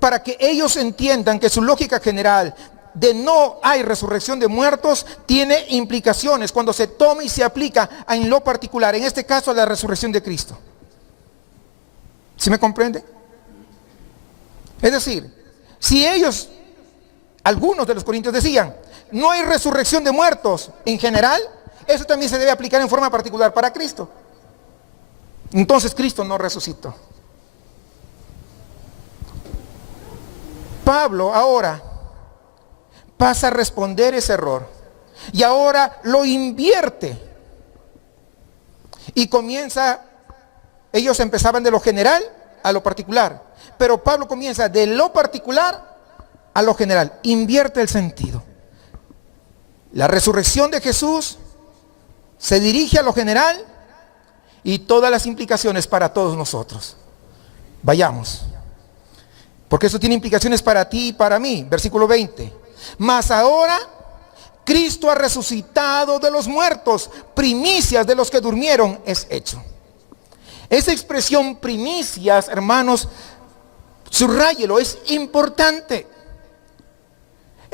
para que ellos entiendan que su lógica general de no hay resurrección de muertos tiene implicaciones cuando se toma y se aplica en lo particular, en este caso a la resurrección de Cristo. ¿Sí me comprende? Es decir, si ellos, algunos de los corintios decían, no hay resurrección de muertos en general, eso también se debe aplicar en forma particular para Cristo. Entonces Cristo no resucitó. Pablo ahora pasa a responder ese error y ahora lo invierte y comienza. Ellos empezaban de lo general a lo particular, pero Pablo comienza de lo particular a lo general, invierte el sentido. La resurrección de Jesús se dirige a lo general y todas las implicaciones para todos nosotros. Vayamos, porque eso tiene implicaciones para ti y para mí. Versículo 20. Mas ahora Cristo ha resucitado de los muertos, primicias de los que durmieron es hecho. Esa expresión primicias, hermanos, subráyelo, es importante.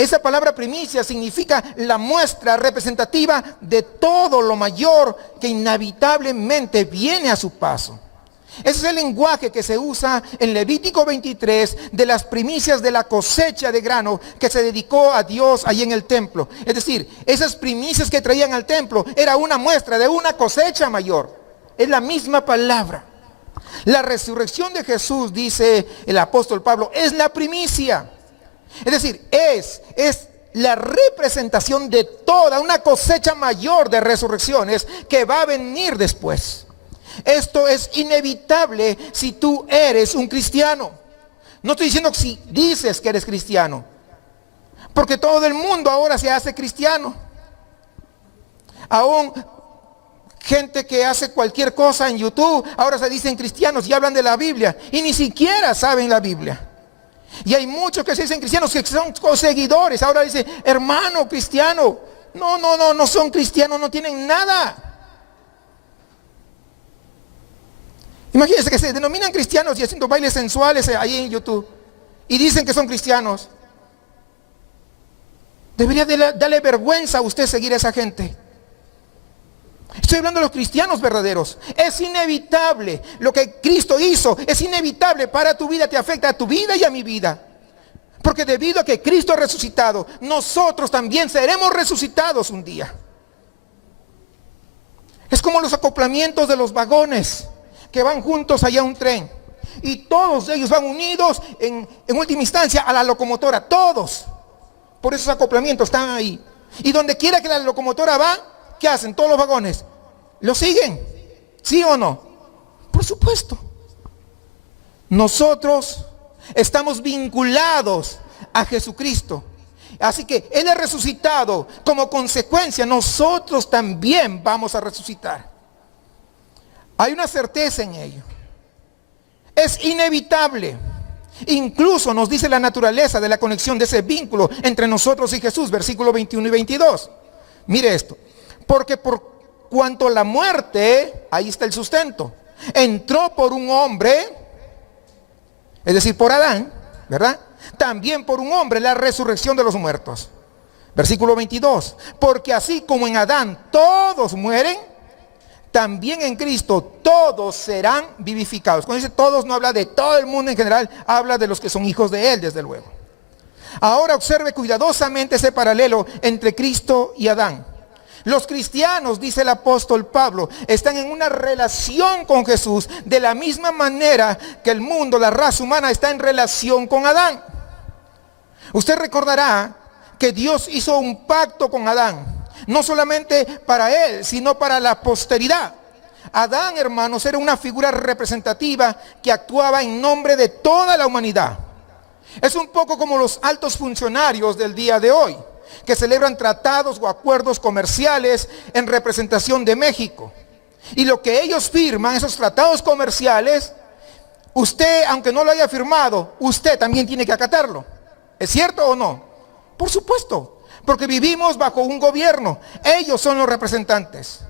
Esa palabra primicia significa la muestra representativa de todo lo mayor que inevitablemente viene a su paso. Ese es el lenguaje que se usa en Levítico 23 de las primicias de la cosecha de grano que se dedicó a Dios allí en el templo. Es decir, esas primicias que traían al templo era una muestra de una cosecha mayor. Es la misma palabra. La resurrección de Jesús, dice el apóstol Pablo, es la primicia. Es decir, es la representación de toda una cosecha mayor de resurrecciones que va a venir después. Esto es inevitable si tú eres un cristiano. No estoy diciendo si dices que eres cristiano, porque todo el mundo ahora se hace cristiano. Aún gente que hace cualquier cosa en YouTube ahora se dicen cristianos y hablan de la Biblia y ni siquiera saben la Biblia. Y hay muchos que se dicen cristianos que son seguidores. Ahora dicen, hermano cristiano. No son cristianos, no tienen nada. Imagínense que se denominan cristianos y haciendo bailes sensuales ahí en YouTube y dicen que son cristianos. Debería darle vergüenza a usted seguir a esa gente. Estoy hablando de los cristianos verdaderos. Es inevitable lo que Cristo hizo. Es inevitable para tu vida, te afecta a tu vida y a mi vida. Porque debido a que Cristo ha resucitado, nosotros también seremos resucitados un día. Es como los acoplamientos de los vagones que van juntos allá a un tren. Y todos ellos van unidos en última instancia a la locomotora. Todos. Por esos acoplamientos están ahí. Y donde quiera que la locomotora va, ¿qué hacen? Todos los vagones ¿lo siguen? ¿Sí o no? Por supuesto. Nosotros estamos vinculados a Jesucristo. Así que Él es resucitado. Como consecuencia, nosotros también vamos a resucitar. Hay una certeza en ello. Es inevitable. Incluso nos dice la naturaleza de la conexión de ese vínculo entre nosotros y Jesús. Versículo 21 y 22. Mire esto. Porque por cuanto la muerte, ahí está el sustento, entró por un hombre, es decir, por Adán, ¿verdad? También por un hombre la resurrección de los muertos. Versículo 22. Porque así como en Adán todos mueren, también en Cristo todos serán vivificados. Cuando dice todos, no habla de todo el mundo en general, habla de los que son hijos de Él, desde luego. Ahora observe cuidadosamente ese paralelo entre Cristo y Adán. Los cristianos, dice el apóstol Pablo, están en una relación con Jesús de la misma manera que el mundo, la raza humana, está en relación con Adán. Usted recordará que Dios hizo un pacto con Adán, no solamente para él, sino para la posteridad. Adán, hermanos, era una figura representativa que actuaba en nombre de toda la humanidad. Es un poco como los altos funcionarios del día de hoy, que celebran tratados o acuerdos comerciales en representación de México. Y lo que ellos firman, esos tratados comerciales, usted, aunque no lo haya firmado, usted también tiene que acatarlo. ¿Es cierto o no? Por supuesto, porque vivimos bajo un gobierno. Ellos son los representantes.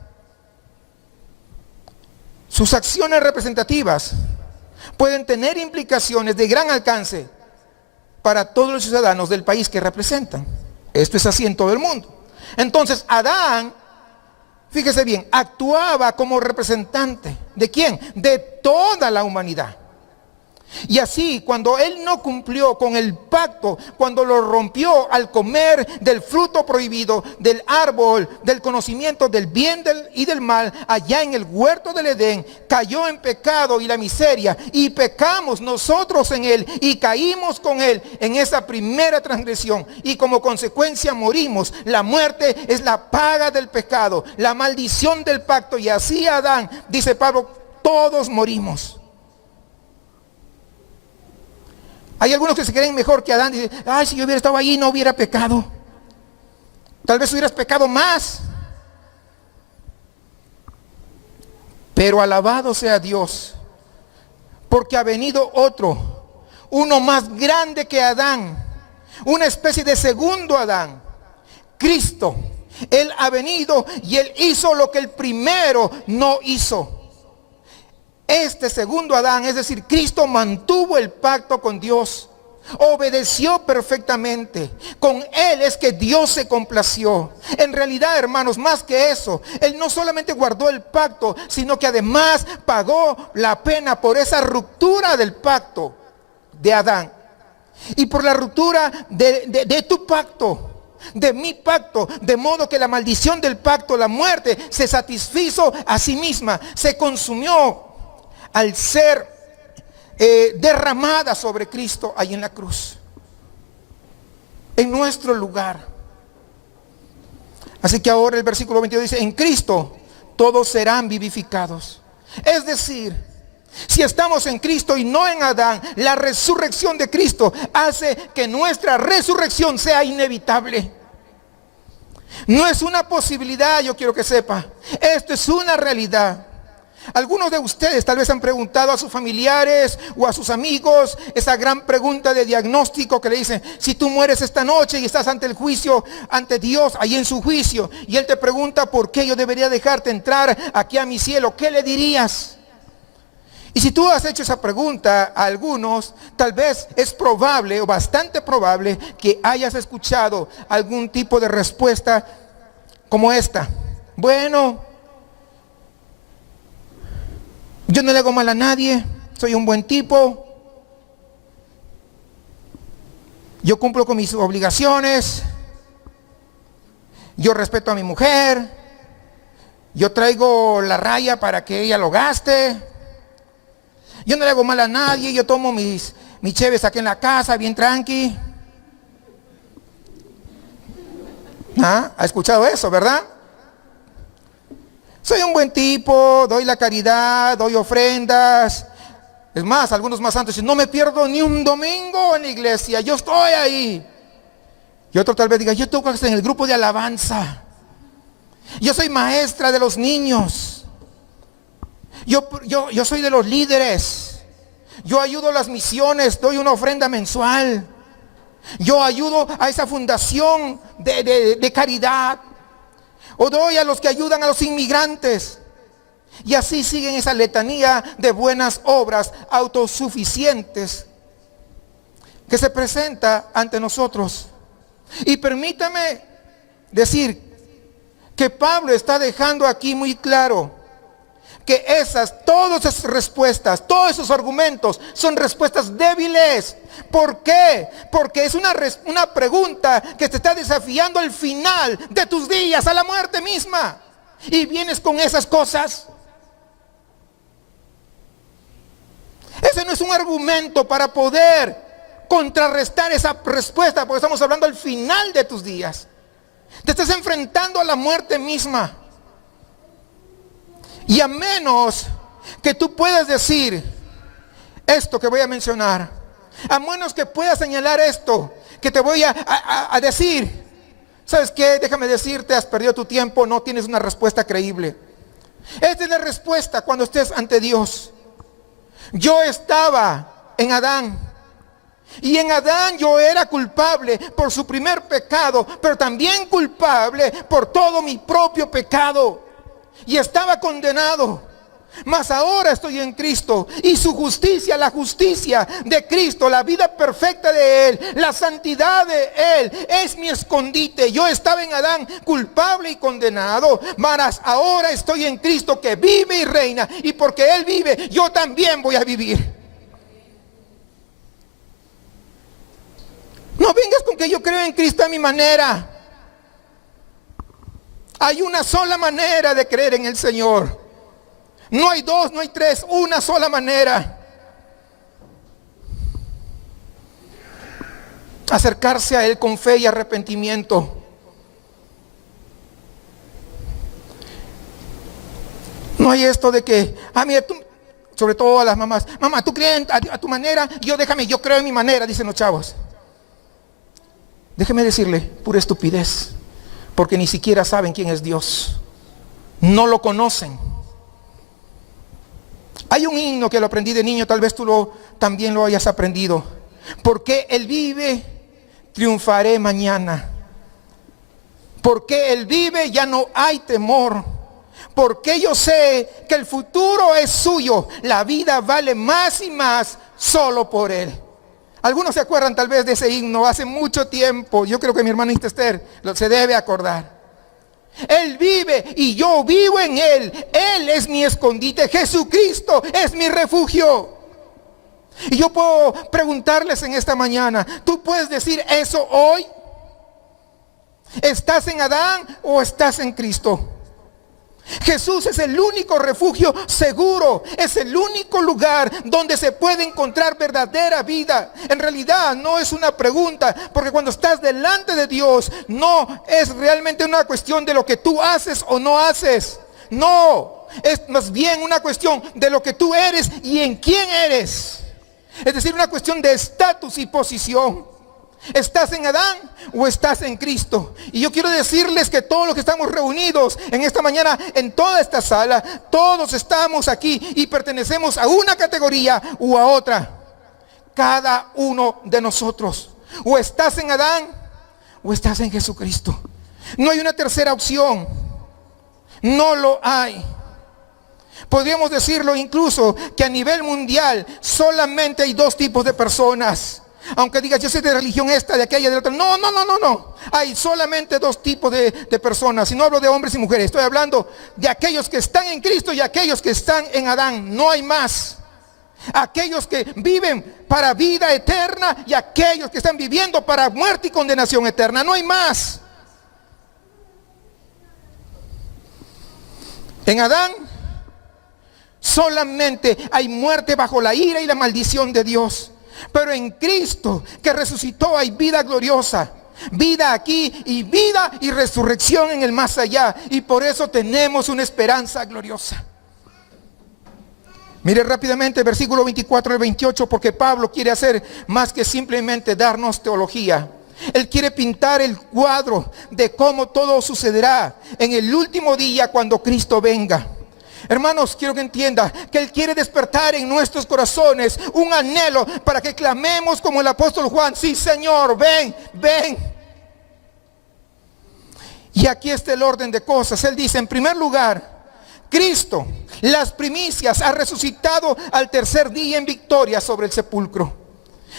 Sus acciones representativas pueden tener implicaciones de gran alcance para todos los ciudadanos del país que representan. Esto es así en todo el mundo. Entonces, Adán, fíjese bien, actuaba como representante. ¿De quién? De toda la humanidad. Y así, cuando él no cumplió con el pacto, cuando lo rompió al comer del fruto prohibido, del árbol, del conocimiento del bien y del mal, allá en el huerto del Edén, cayó en pecado y la miseria, y pecamos nosotros en él, y caímos con él en esa primera transgresión, y como consecuencia morimos. La muerte es la paga del pecado, la maldición del pacto, y así Adán, dice Pablo, todos morimos. Hay algunos que se creen mejor que Adán. Dicen, ay, si yo hubiera estado allí no hubiera pecado. Tal vez hubieras pecado más. Pero alabado sea Dios, porque ha venido otro, uno más grande que Adán, una especie de segundo Adán, Cristo. Él ha venido y él hizo lo que el primero no hizo. Este segundo Adán, es decir, Cristo, mantuvo el pacto con Dios, obedeció perfectamente. Con él es que Dios se complació. En realidad, hermanos, más que eso, él no solamente guardó el pacto, sino que además pagó la pena por esa ruptura del pacto de Adán. Y por la ruptura de tu pacto, de mi pacto, de modo que la maldición del pacto, la muerte, se satisfizo a sí misma, se consumió al ser derramada sobre Cristo ahí en la cruz, en nuestro lugar. Así que ahora el versículo 22 dice, en Cristo todos serán vivificados. Es decir, si estamos en Cristo y no en Adán, la resurrección de Cristo hace que nuestra resurrección sea inevitable. No es una posibilidad, yo quiero que sepa, esto es una realidad. Algunos de ustedes tal vez han preguntado a sus familiares o a sus amigos esa gran pregunta de diagnóstico que le dicen, si tú mueres esta noche y estás ante el juicio, ante Dios, ahí en su juicio, y Él te pregunta por qué yo debería dejarte entrar aquí a mi cielo, ¿qué le dirías? Y si tú has hecho esa pregunta a algunos, tal vez es probable o bastante probable que hayas escuchado algún tipo de respuesta como esta. Bueno, yo no le hago mal a nadie, soy un buen tipo, yo cumplo con mis obligaciones, yo respeto a mi mujer, yo traigo la raya para que ella lo gaste, yo no le hago mal a nadie, yo tomo mis cheves aquí en la casa, bien tranqui. ¿Ah? ¿Ha escuchado eso, verdad? Soy un buen tipo, doy la caridad, doy ofrendas. Es más, algunos más santos dicen, no me pierdo ni un domingo en la iglesia, yo estoy ahí. Y otro tal vez diga, yo toco en el grupo de alabanza. Yo soy maestra de los niños. Yo soy de los líderes. Yo ayudo a las misiones, doy una ofrenda mensual. Yo ayudo a esa fundación de caridad. O doy a los que ayudan a los inmigrantes. Y así siguen esa letanía de buenas obras autosuficientes que se presenta ante nosotros. Y permítame decir que Pablo está dejando aquí muy claro que todas esas respuestas, todos esos argumentos son respuestas débiles. ¿Por qué? Porque es una pregunta que te está desafiando al final de tus días, a la muerte misma. Y vienes con esas cosas. Ese no es un argumento para poder contrarrestar esa respuesta, porque estamos hablando al final de tus días. Te estás enfrentando a la muerte misma. Y a menos que tú puedas decir esto que voy a mencionar, a menos que puedas señalar esto que te voy a decir, ¿sabes qué? Déjame decirte, has perdido tu tiempo, no tienes una respuesta creíble. Esta es la respuesta cuando estés ante Dios. Yo estaba en Adán, y en Adán yo era culpable por su primer pecado, pero también culpable por todo mi propio pecado, y estaba condenado. Mas ahora estoy en Cristo, y su justicia, la justicia de Cristo, la vida perfecta de Él, la santidad de Él, es mi escondite. Yo estaba en Adán culpable y condenado, mas ahora estoy en Cristo que vive y reina, y porque Él vive, yo también voy a vivir. No vengas con que yo creo en Cristo a mi manera. Hay una sola manera de creer en el Señor. No hay dos, no hay tres, una sola manera. Acercarse a Él con fe y arrepentimiento. No hay esto de que, mira, tú, sobre todo a las mamás, mamá, tú crees a tu manera, yo creo en mi manera, dicen los chavos. Déjeme decirle, pura estupidez, porque ni siquiera saben quién es Dios. No lo conocen. Hay un himno que lo aprendí de niño, tal vez tú también lo hayas aprendido. Porque Él vive, triunfaré mañana. Porque Él vive, ya no hay temor. Porque yo sé que el futuro es suyo. La vida vale más y más solo por Él. Algunos se acuerdan tal vez de ese himno hace mucho tiempo. Yo creo que mi hermanita Esther se debe acordar. Él vive y yo vivo en Él. Él es mi escondite. Jesucristo es mi refugio. Y yo puedo preguntarles en esta mañana, ¿tú puedes decir eso hoy? ¿Estás en Adán o estás en Cristo? Jesús es el único refugio seguro, es el único lugar donde se puede encontrar verdadera vida. En realidad no es una pregunta, porque cuando estás delante de Dios no es realmente una cuestión de lo que tú haces o no haces. No, es más bien una cuestión de lo que tú eres y en quién eres. Es decir, una cuestión de estatus y posición. ¿Estás en Adán o estás en Cristo? Y yo quiero decirles que todos los que estamos reunidos en esta mañana, en toda esta sala, todos estamos aquí y pertenecemos a una categoría u a otra. Cada uno de nosotros. O estás en Adán o estás en Jesucristo. No hay una tercera opción. No lo hay. Podríamos decirlo incluso que a nivel mundial solamente hay dos tipos de personas. Aunque digas, yo soy de religión esta, de aquella, de otra. No. Hay solamente dos tipos de personas. Y no hablo de hombres y mujeres. Estoy hablando de aquellos que están en Cristo y aquellos que están en Adán. No hay más. Aquellos que viven para vida eterna y aquellos que están viviendo para muerte y condenación eterna. No hay más. En Adán solamente hay muerte bajo la ira y la maldición de Dios. Pero en Cristo que resucitó hay vida gloriosa, vida aquí y vida y resurrección en el más allá. Y por eso tenemos una esperanza gloriosa. Mire rápidamente el versículo 24 al 28, porque Pablo quiere hacer más que simplemente darnos teología. Él quiere pintar el cuadro de cómo todo sucederá en el último día cuando Cristo venga. Hermanos, quiero que entienda que Él quiere despertar en nuestros corazones un anhelo para que clamemos como el apóstol Juan: sí, Señor, ven, ven. Y aquí está el orden de cosas. Él dice, en primer lugar, Cristo, las primicias, ha resucitado al tercer día en victoria sobre el sepulcro.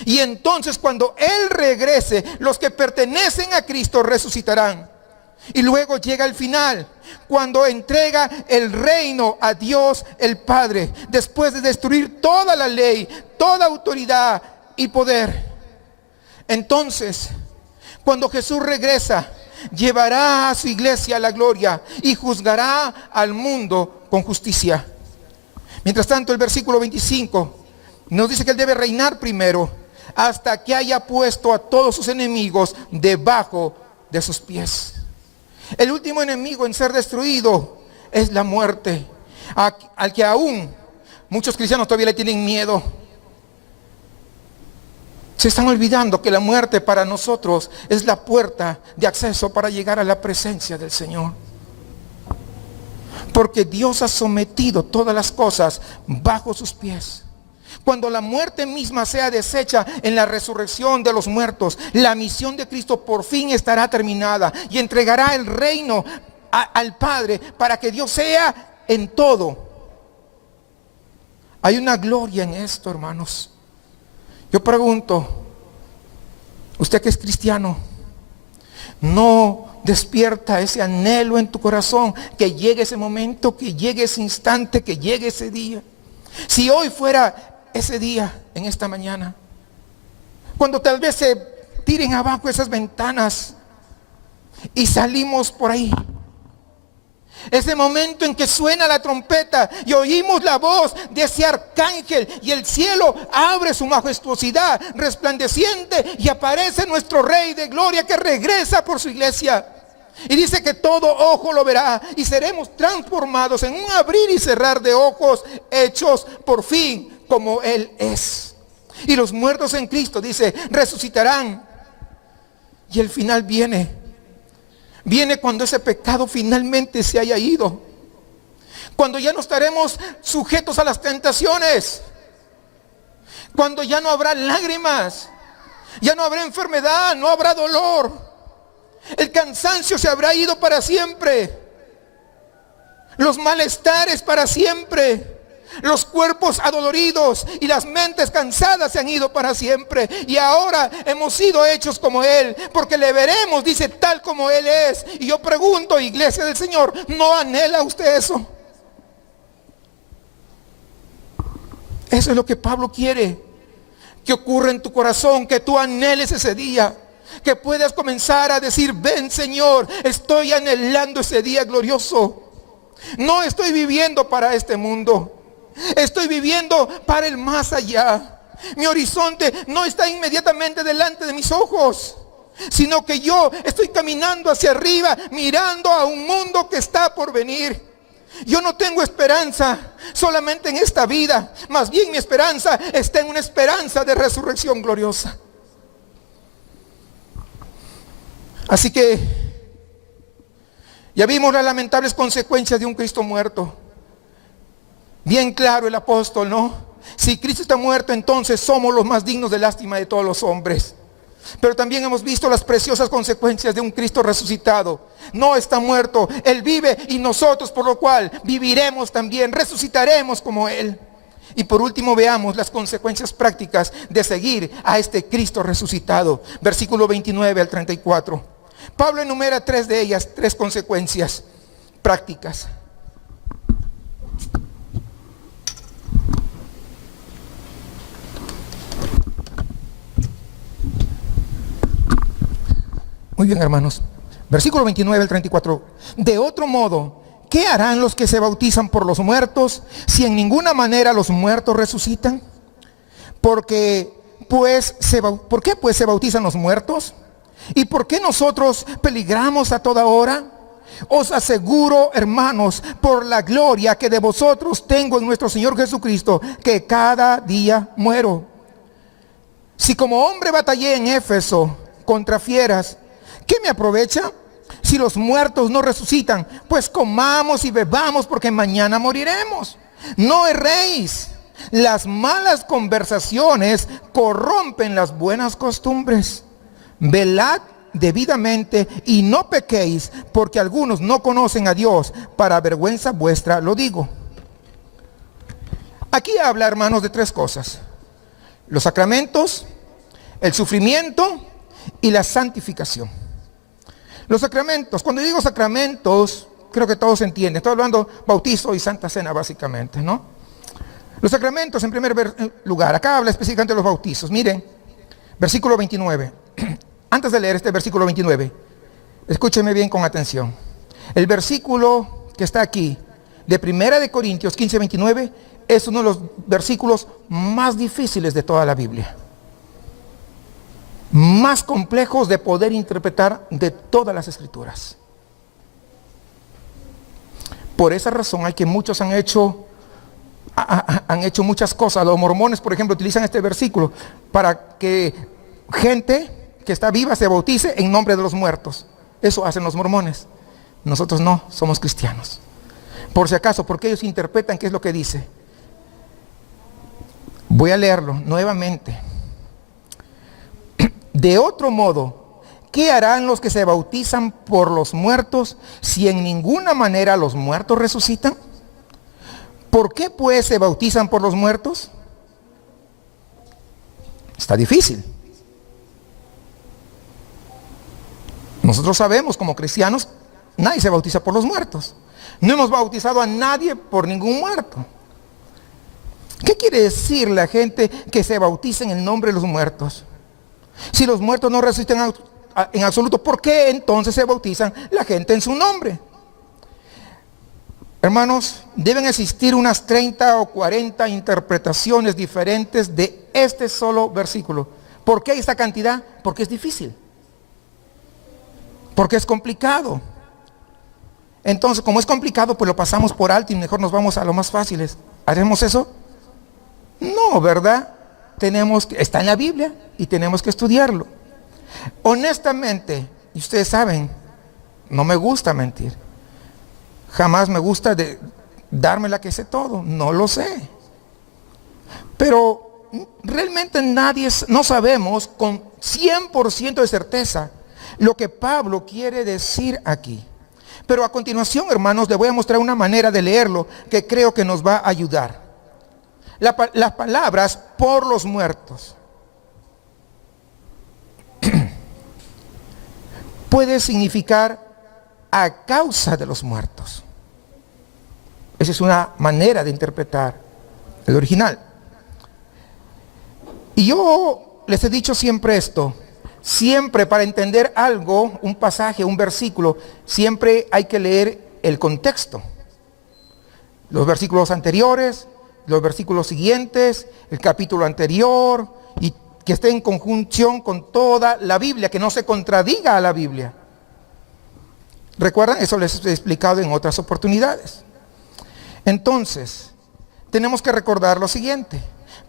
Y entonces cuando Él regrese, los que pertenecen a Cristo resucitarán. Y luego llega el final, cuando entrega el reino a Dios el Padre, después de destruir toda la ley, toda autoridad y poder. Entonces, cuando Jesús regresa, llevará a su iglesia a la gloria y juzgará al mundo con justicia. Mientras tanto, el versículo 25 nos dice que Él debe reinar primero, hasta que haya puesto a todos sus enemigos debajo de sus pies. El último enemigo en ser destruido es la muerte. al que aún muchos cristianos todavía le tienen miedo. Se están olvidando que la muerte para nosotros es la puerta de acceso para llegar a la presencia del Señor. Porque Dios ha sometido todas las cosas bajo sus pies. Cuando la muerte misma sea deshecha en la resurrección de los muertos, la misión de Cristo por fin estará terminada y entregará el reino al Padre para que Dios sea en todo. Hay una gloria en esto, hermanos. Yo pregunto, usted que es cristiano, ¿no despierta ese anhelo en tu corazón que llegue ese momento, que llegue ese instante, que llegue ese día? Si hoy fuera ese día, en esta mañana, cuando tal vez se tiren abajo esas ventanas y salimos por ahí, ese momento en que suena la trompeta y oímos la voz de ese arcángel y el cielo abre su majestuosidad resplandeciente y aparece nuestro Rey de gloria que regresa por su iglesia. Y dice que todo ojo lo verá y seremos transformados en un abrir y cerrar de ojos, hechos por fin como Él es. Y los muertos en Cristo, dice, resucitarán. Y el final viene. Viene cuando ese pecado finalmente se haya ido. Cuando ya no estaremos sujetos a las tentaciones. Cuando ya no habrá lágrimas. Ya no habrá enfermedad, no habrá dolor. El cansancio se habrá ido para siempre. Los malestares para siempre. Los cuerpos adoloridos y las mentes cansadas se han ido para siempre. Y ahora hemos sido hechos como Él, porque le veremos, dice, tal como Él es. Y yo pregunto, iglesia del Señor, ¿no anhela usted eso? Eso es lo que Pablo quiere que ocurra en tu corazón, que tú anheles ese día, que puedas comenzar a decir, ven Señor, estoy anhelando ese día glorioso. No estoy viviendo para este mundo. Estoy viviendo para el más allá. Mi horizonte no está inmediatamente delante de mis ojos, sino que yo estoy caminando hacia arriba, mirando a un mundo que está por venir. Yo no tengo esperanza solamente en esta vida, más bien mi esperanza está en una esperanza de resurrección gloriosa. Así que ya vimos las lamentables consecuencias de un Cristo muerto. Bien claro el apóstol, ¿no? Si Cristo está muerto, entonces somos los más dignos de lástima de todos los hombres. Pero también hemos visto las preciosas consecuencias de un Cristo resucitado. No está muerto, Él vive y nosotros por lo cual viviremos también, resucitaremos como Él. Y por último veamos las consecuencias prácticas de seguir a este Cristo resucitado. Versículo 29 al 34. Pablo enumera tres de ellas, tres consecuencias prácticas. Muy bien, hermanos. Versículo 29 al 34. De otro modo, ¿qué harán los que se bautizan por los muertos si en ninguna manera los muertos resucitan? ¿Por qué pues se bautizan los muertos? ¿Y por qué nosotros peligramos a toda hora? Os aseguro, hermanos, por la gloria que de vosotros tengo en nuestro Señor Jesucristo, que cada día muero. Si como hombre batallé en Éfeso contra fieras, ¿qué me aprovecha? Si los muertos no resucitan, pues comamos y bebamos, porque mañana moriremos. No erréis. Las malas conversaciones corrompen las buenas costumbres. Velad debidamente y no pequéis, porque algunos no conocen a Dios. Para vergüenza vuestra lo digo. Aquí habla, hermanos, de tres cosas: los sacramentos, el sufrimiento y la santificación. Los sacramentos, cuando digo sacramentos, creo que todos entienden. Estoy hablando bautizo y santa cena básicamente, ¿no? Los sacramentos en primer lugar. Acá habla específicamente de los bautizos. Miren, versículo 29. Antes de leer este versículo 29, escúcheme bien con atención. El versículo que está aquí, de 1 Corintios 15, 29, es uno de los versículos más difíciles de toda la Biblia. Más complejos de poder interpretar de todas las escrituras. Por esa razón hay que muchos han hecho muchas cosas. Los mormones, por ejemplo, utilizan este versículo para que gente que está viva se bautice en nombre de los muertos. Eso hacen los mormones. Nosotros no, somos cristianos. Por si acaso, porque ellos interpretan qué es lo que dice. Voy a leerlo nuevamente. De otro modo, ¿qué harán los que se bautizan por los muertos si en ninguna manera los muertos resucitan? ¿Por qué pues se bautizan por los muertos? Está difícil. Nosotros sabemos como cristianos, nadie se bautiza por los muertos. No hemos bautizado a nadie por ningún muerto. ¿Qué quiere decir la gente que se bautiza en el nombre de los muertos? Si los muertos no resucitan en absoluto, ¿por qué entonces se bautizan la gente en su nombre? Hermanos, deben existir unas 30 o 40 interpretaciones diferentes de este solo versículo. ¿Por qué esta cantidad? Porque es difícil. Porque es complicado. Entonces, como es complicado, pues lo pasamos por alto y mejor nos vamos a lo más fáciles. ¿Haremos eso? No, ¿verdad? Está en la Biblia y tenemos que estudiarlo. Honestamente, y ustedes saben, no me gusta mentir. Jamás me gusta darme la que sé todo, no lo sé. Pero realmente no sabemos con 100% de certeza lo que Pablo quiere decir aquí. Pero a continuación, hermanos, les voy a mostrar una manera de leerlo que creo que nos va a ayudar. Las palabras por los muertos puede significar a causa de los muertos. Esa es una manera de interpretar el original. Y yo les he dicho siempre esto. Siempre para entender algo, un pasaje, un versículo, siempre hay que leer el contexto. Los versículos anteriores, los versículos siguientes, el capítulo anterior, y que esté en conjunción con toda la Biblia, que no se contradiga a la Biblia. ¿Recuerdan? Eso les he explicado en otras oportunidades. Entonces, tenemos que recordar lo siguiente.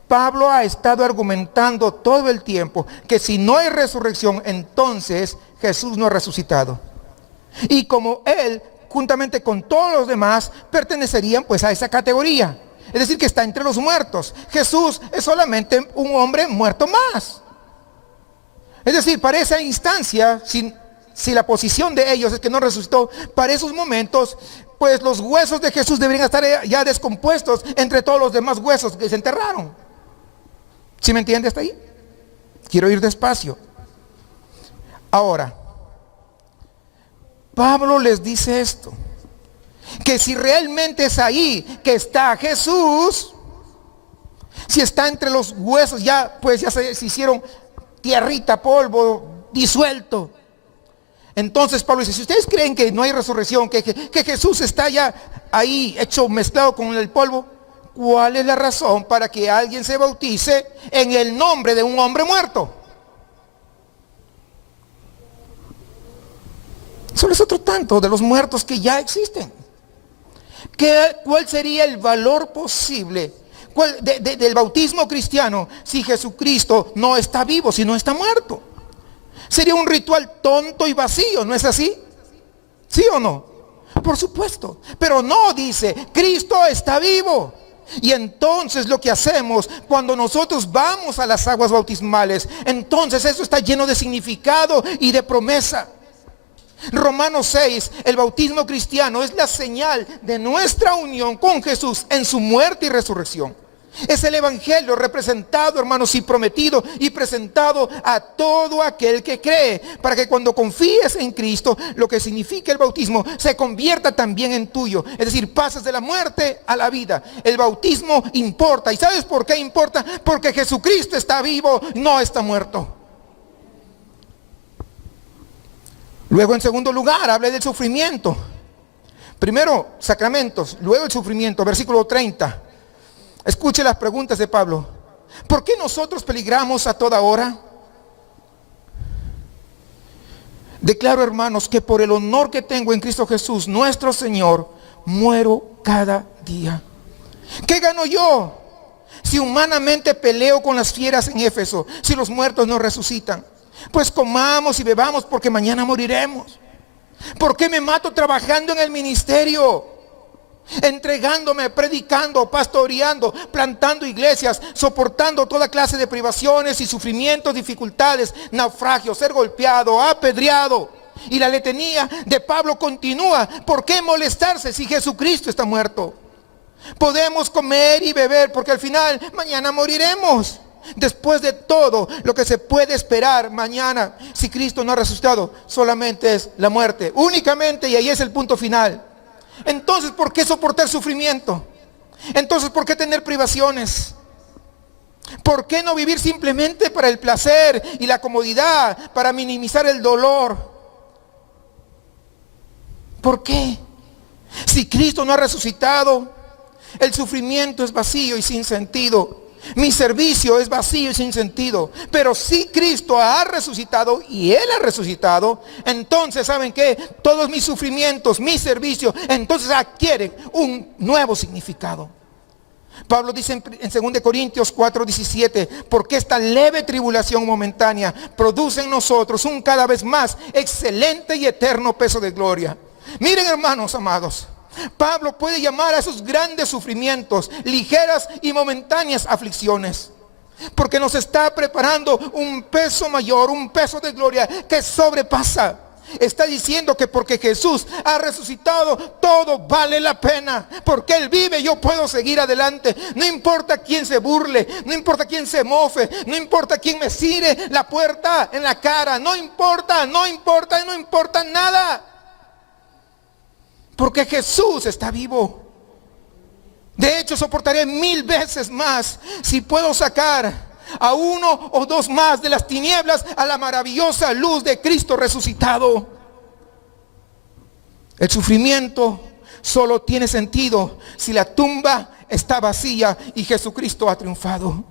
Pablo ha estado argumentando todo el tiempo que si no hay resurrección, entonces Jesús no ha resucitado. Y como él, juntamente con todos los demás, pertenecerían pues a esa categoría. Es decir, que está entre los muertos. Jesús es solamente un hombre muerto más. Es decir, para esa instancia, si la posición de ellos es que no resucitó, para esos momentos, pues los huesos de Jesús deberían estar ya descompuestos entre todos los demás huesos que se enterraron. ¿Sí me entiende hasta ahí? Quiero ir despacio. Ahora, Pablo les dice esto, que si realmente es ahí que está Jesús, si está entre los huesos, ya se hicieron tierrita, polvo, disuelto. Entonces Pablo dice, si ustedes creen que no hay resurrección, que Jesús está ya ahí hecho mezclado con el polvo, ¿cuál es la razón para que alguien se bautice en el nombre de un hombre muerto? Solo es otro tanto de los muertos que ya existen. ¿Cuál sería el valor posible del bautismo cristiano si Jesucristo no está vivo, si no está muerto? Sería un ritual tonto y vacío, ¿no es así? ¿Sí o no? Por supuesto. Pero no, dice, Cristo está vivo. Y entonces lo que hacemos cuando nosotros vamos a las aguas bautismales, entonces eso está lleno de significado y de promesa. Romanos 6, el bautismo cristiano es la señal de nuestra unión con Jesús en su muerte y resurrección. Es el evangelio representado, hermanos, y prometido y presentado a todo aquel que cree, para que cuando confíes en Cristo, lo que significa el bautismo se convierta también en tuyo. Es decir, pasas de la muerte a la vida. El bautismo importa. ¿Y sabes por qué importa? Porque Jesucristo está vivo, no está muerto. Luego, en segundo lugar, habla del sufrimiento. Primero, sacramentos, luego el sufrimiento, versículo 30. Escuche las preguntas de Pablo. ¿Por qué nosotros peligramos a toda hora? Declaro, hermanos, que por el honor que tengo en Cristo Jesús, nuestro Señor, muero cada día. ¿Qué gano yo si humanamente peleo con las fieras en Éfeso, si los muertos no resucitan? Pues comamos y bebamos porque mañana moriremos. ¿Por qué me mato trabajando en el ministerio? Entregándome, predicando, pastoreando, plantando iglesias, soportando toda clase de privaciones y sufrimientos, dificultades, naufragios, ser golpeado, apedreado. Y la letanía de Pablo continúa. ¿Por qué molestarse si Jesucristo está muerto? Podemos comer y beber porque al final mañana moriremos. Después de todo lo que se puede esperar mañana, si Cristo no ha resucitado, solamente es la muerte, únicamente, y ahí es el punto final. Entonces, ¿por qué soportar sufrimiento? Entonces, ¿por qué tener privaciones? ¿Por qué no vivir simplemente para el placer y la comodidad, para minimizar el dolor? ¿Por qué? Si Cristo no ha resucitado, el sufrimiento es vacío y sin sentido. Mi servicio es vacío y sin sentido. Pero si Cristo ha resucitado y Él ha resucitado, entonces, ¿saben qué? Todos mis sufrimientos, mi servicio, entonces adquieren un nuevo significado. Pablo dice en 2 Corintios 4:17, porque esta leve tribulación momentánea produce en nosotros un cada vez más excelente y eterno peso de gloria. Miren, hermanos amados, Pablo puede llamar a esos grandes sufrimientos ligeras y momentáneas aflicciones, porque nos está preparando un peso mayor, un peso de gloria que sobrepasa. Está diciendo que porque Jesús ha resucitado, todo vale la pena. Porque Él vive, yo puedo seguir adelante. No importa quién se burle, no importa quién se mofe, no importa quién me cire la puerta en la cara. No importa nada. Porque Jesús está vivo. De hecho, soportaré 1000 veces más si puedo sacar a uno o dos más de las tinieblas a la maravillosa luz de Cristo resucitado. El sufrimiento solo tiene sentido si la tumba está vacía y Jesucristo ha triunfado.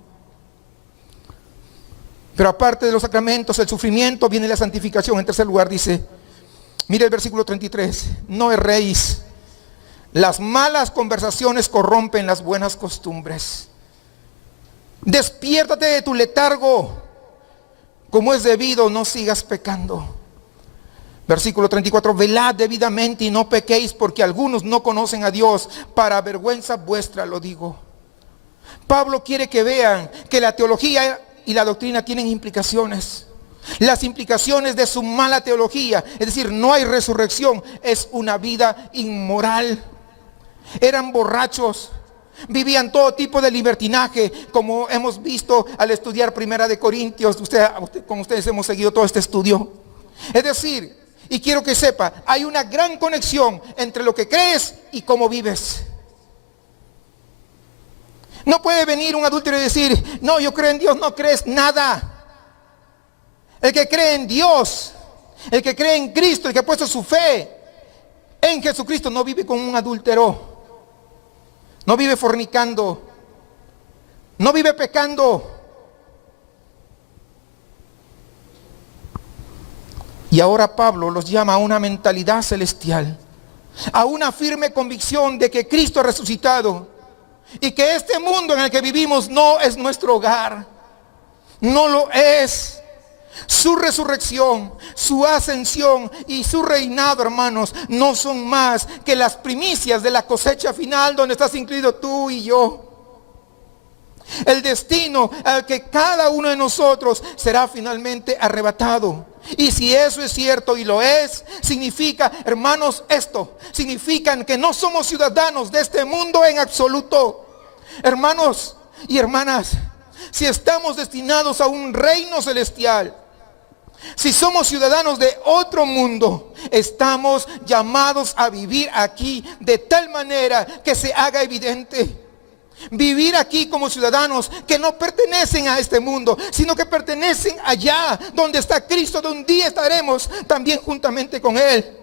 Pero aparte de los sacramentos, el sufrimiento, viene la santificación. En tercer lugar dice, mire el versículo 33, no erréis, las malas conversaciones corrompen las buenas costumbres. Despiértate de tu letargo, como es debido, no sigas pecando. Versículo 34, velad debidamente y no pequéis, porque algunos no conocen a Dios, para vergüenza vuestra lo digo. Pablo quiere que vean que la teología y la doctrina tienen implicaciones. Las implicaciones de su mala teología, es decir, no hay resurrección, es una vida inmoral. Eran borrachos, vivían todo tipo de libertinaje, como hemos visto al estudiar Primera de Corintios. Con ustedes hemos seguido todo este estudio. Es decir, y quiero que sepa, hay una gran conexión entre lo que crees y cómo vives. No puede venir un adúltero y decir, no, yo creo en Dios, no crees nada. El que cree en Dios, el que cree en Cristo, el que ha puesto su fe en Jesucristo, no vive como un adúltero. No vive fornicando, no vive pecando. Y ahora Pablo los llama a una mentalidad celestial, a una firme convicción de que Cristo ha resucitado y que este mundo en el que vivimos no es nuestro hogar, no lo es. Su resurrección, su ascensión y su reinado, hermanos, no son más que las primicias de la cosecha final, donde estás incluido tú y yo. El destino al que cada uno de nosotros será finalmente arrebatado. Y si eso es cierto, y lo es, significa, hermanos, esto significa que no somos ciudadanos de este mundo en absoluto. Hermanos y hermanas, si estamos destinados a un reino celestial, si somos ciudadanos de otro mundo, estamos llamados a vivir aquí de tal manera que se haga evidente. Vivir aquí como ciudadanos que no pertenecen a este mundo, sino que pertenecen allá donde está Cristo, donde un día estaremos también juntamente con Él.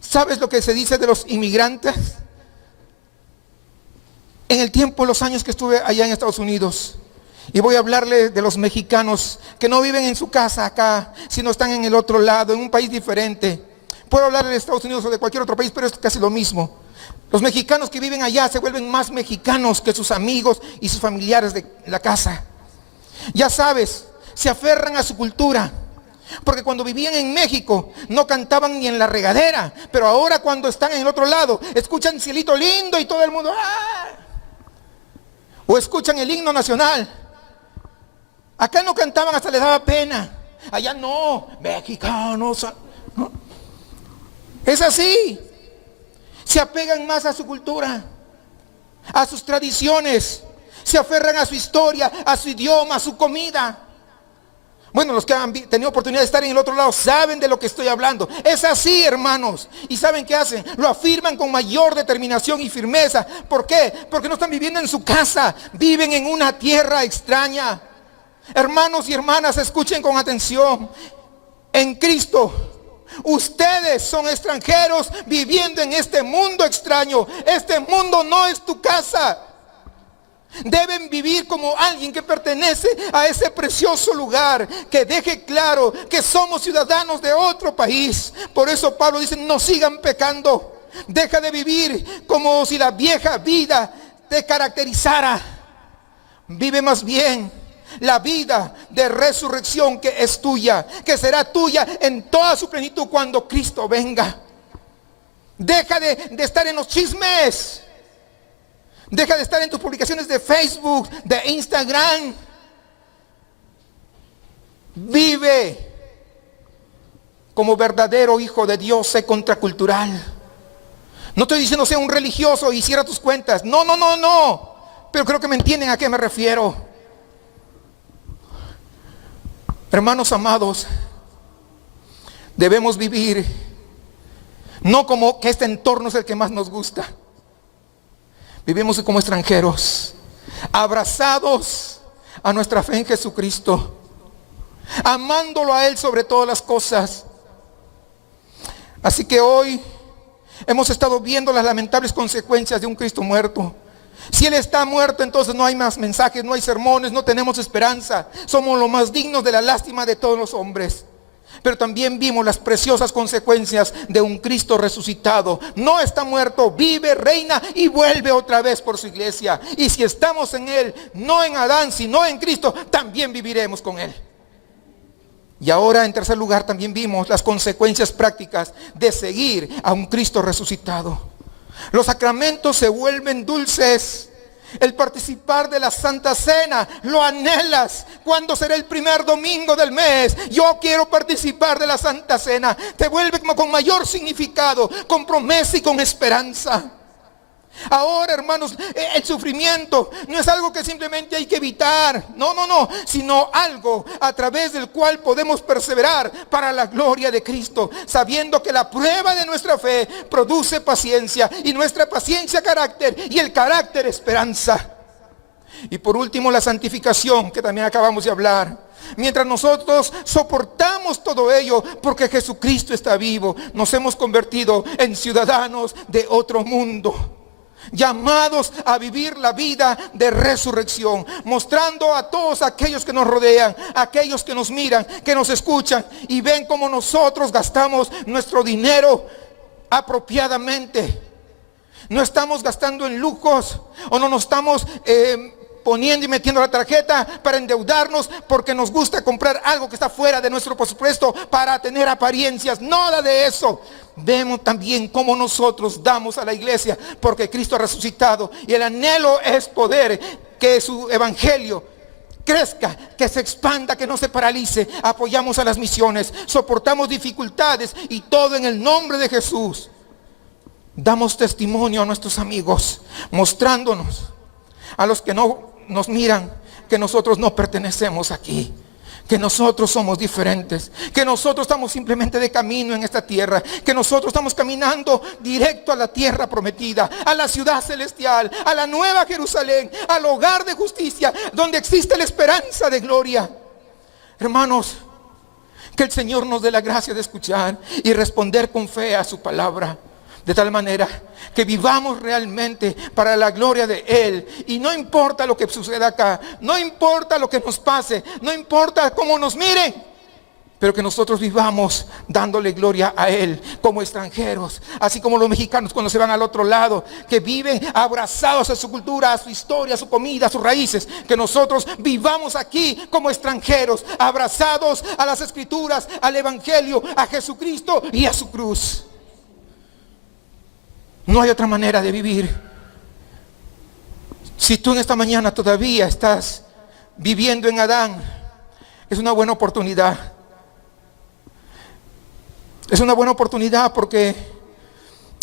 ¿Sabes lo que se dice de los inmigrantes? En el tiempo, los años que estuve allá en Estados Unidos, Y voy a hablarle de los mexicanos que no viven en su casa acá, sino están en el otro lado, en un país diferente. Puedo hablar de Estados Unidos o de cualquier otro país, pero es casi lo mismo. Los mexicanos que viven allá se vuelven más mexicanos que sus amigos y sus familiares de la casa. Ya sabes, se aferran a su cultura. Porque cuando vivían en México no cantaban ni en la regadera, pero ahora cuando están en el otro lado escuchan Cielito Lindo y todo el mundo ¡ah! O escuchan el himno nacional. Acá no cantaban, hasta les daba pena. Allá no, mexicanos, ¿no? Es así. Se apegan más a su cultura, a sus tradiciones, se aferran a su historia, a su idioma, a su comida. Bueno, los que han tenido oportunidad de estar en el otro lado saben de lo que estoy hablando. Es así, hermanos. ¿Y saben qué hacen? Lo afirman con mayor determinación y firmeza. ¿Por qué? Porque no están viviendo en su casa, viven en una tierra extraña. Hermanos y hermanas, escuchen con atención. En Cristo, ustedes son extranjeros viviendo en este mundo extraño. Este mundo no es tu casa. Deben vivir como alguien que pertenece a ese precioso lugar, que deje claro que somos ciudadanos de otro país. Por eso Pablo dice, no sigan pecando. Deja de vivir como si la vieja vida te caracterizara. Vive más bien la vida de resurrección que es tuya, que será tuya en toda su plenitud cuando Cristo venga. Deja de estar en los chismes. Deja de estar en tus publicaciones de Facebook, de Instagram. Vive como verdadero hijo de Dios, sé contracultural. No estoy diciendo sea un religioso y cierra tus cuentas. No. Pero creo que me entienden a qué me refiero. Hermanos amados, debemos vivir no como que este entorno es el que más nos gusta. Vivimos como extranjeros, abrazados a nuestra fe en Jesucristo, amándolo a Él sobre todas las cosas. Así que hoy hemos estado viendo las lamentables consecuencias de un Cristo muerto. Si Él está muerto, entonces no hay más mensajes, no hay sermones, no tenemos esperanza. Somos los más dignos de la lástima de todos los hombres. Pero también vimos las preciosas consecuencias de un Cristo resucitado. No está muerto, vive, reina y vuelve otra vez por su iglesia. Y si estamos en Él, no en Adán, sino en Cristo, también viviremos con Él. Y ahora, en tercer lugar, también vimos las consecuencias prácticas de seguir a un Cristo resucitado. Los sacramentos se vuelven dulces. El participar de la Santa Cena, lo anhelas. ¿Cuándo será el primer domingo del mes? Yo quiero participar de la Santa Cena. Te vuelve como con mayor significado, con promesa y con esperanza. Ahora, hermanos, el sufrimiento no es algo que simplemente hay que evitar. No, sino algo a través del cual podemos perseverar para la gloria de Cristo, sabiendo que la prueba de nuestra fe produce paciencia, y nuestra paciencia carácter, y el carácter esperanza. Y por último, la santificación, que también acabamos de hablar. Mientras nosotros soportamos todo ello, porque Jesucristo está vivo, nos hemos convertido en ciudadanos de otro mundo, llamados a vivir la vida de resurrección, mostrando a todos aquellos que nos rodean, aquellos que nos miran, que nos escuchan y ven cómo nosotros gastamos nuestro dinero apropiadamente. No estamos gastando en lujos, o no nos estamos poniendo y metiendo la tarjeta para endeudarnos porque nos gusta comprar algo que está fuera de nuestro presupuesto para tener apariencias. Nada de eso. Vemos también cómo nosotros damos a la iglesia porque Cristo ha resucitado, y el anhelo es poder que su evangelio crezca, que se expanda, que no se paralice. Apoyamos a las misiones, soportamos dificultades, y todo en el nombre de Jesús. Damos testimonio a nuestros amigos, mostrándonos a los que no nos miran que nosotros no pertenecemos aquí, que nosotros somos diferentes, que nosotros estamos simplemente de camino en esta tierra, que nosotros estamos caminando directo a la tierra prometida, a la ciudad celestial, a la nueva Jerusalén, al hogar de justicia, donde existe la esperanza de gloria. Hermanos, que el Señor nos dé la gracia de escuchar y responder con fe a su palabra. De tal manera que vivamos realmente para la gloria de Él. Y no importa lo que suceda acá, no importa lo que nos pase, no importa cómo nos miren, pero que nosotros vivamos dándole gloria a Él como extranjeros. Así como los mexicanos cuando se van al otro lado, que viven abrazados a su cultura, a su historia, a su comida, a sus raíces. Que nosotros vivamos aquí como extranjeros, abrazados a las Escrituras, al Evangelio, a Jesucristo y a su cruz. No hay otra manera de vivir. Si tú en esta mañana todavía estás viviendo en Adán, es una buena oportunidad. Es una buena oportunidad porque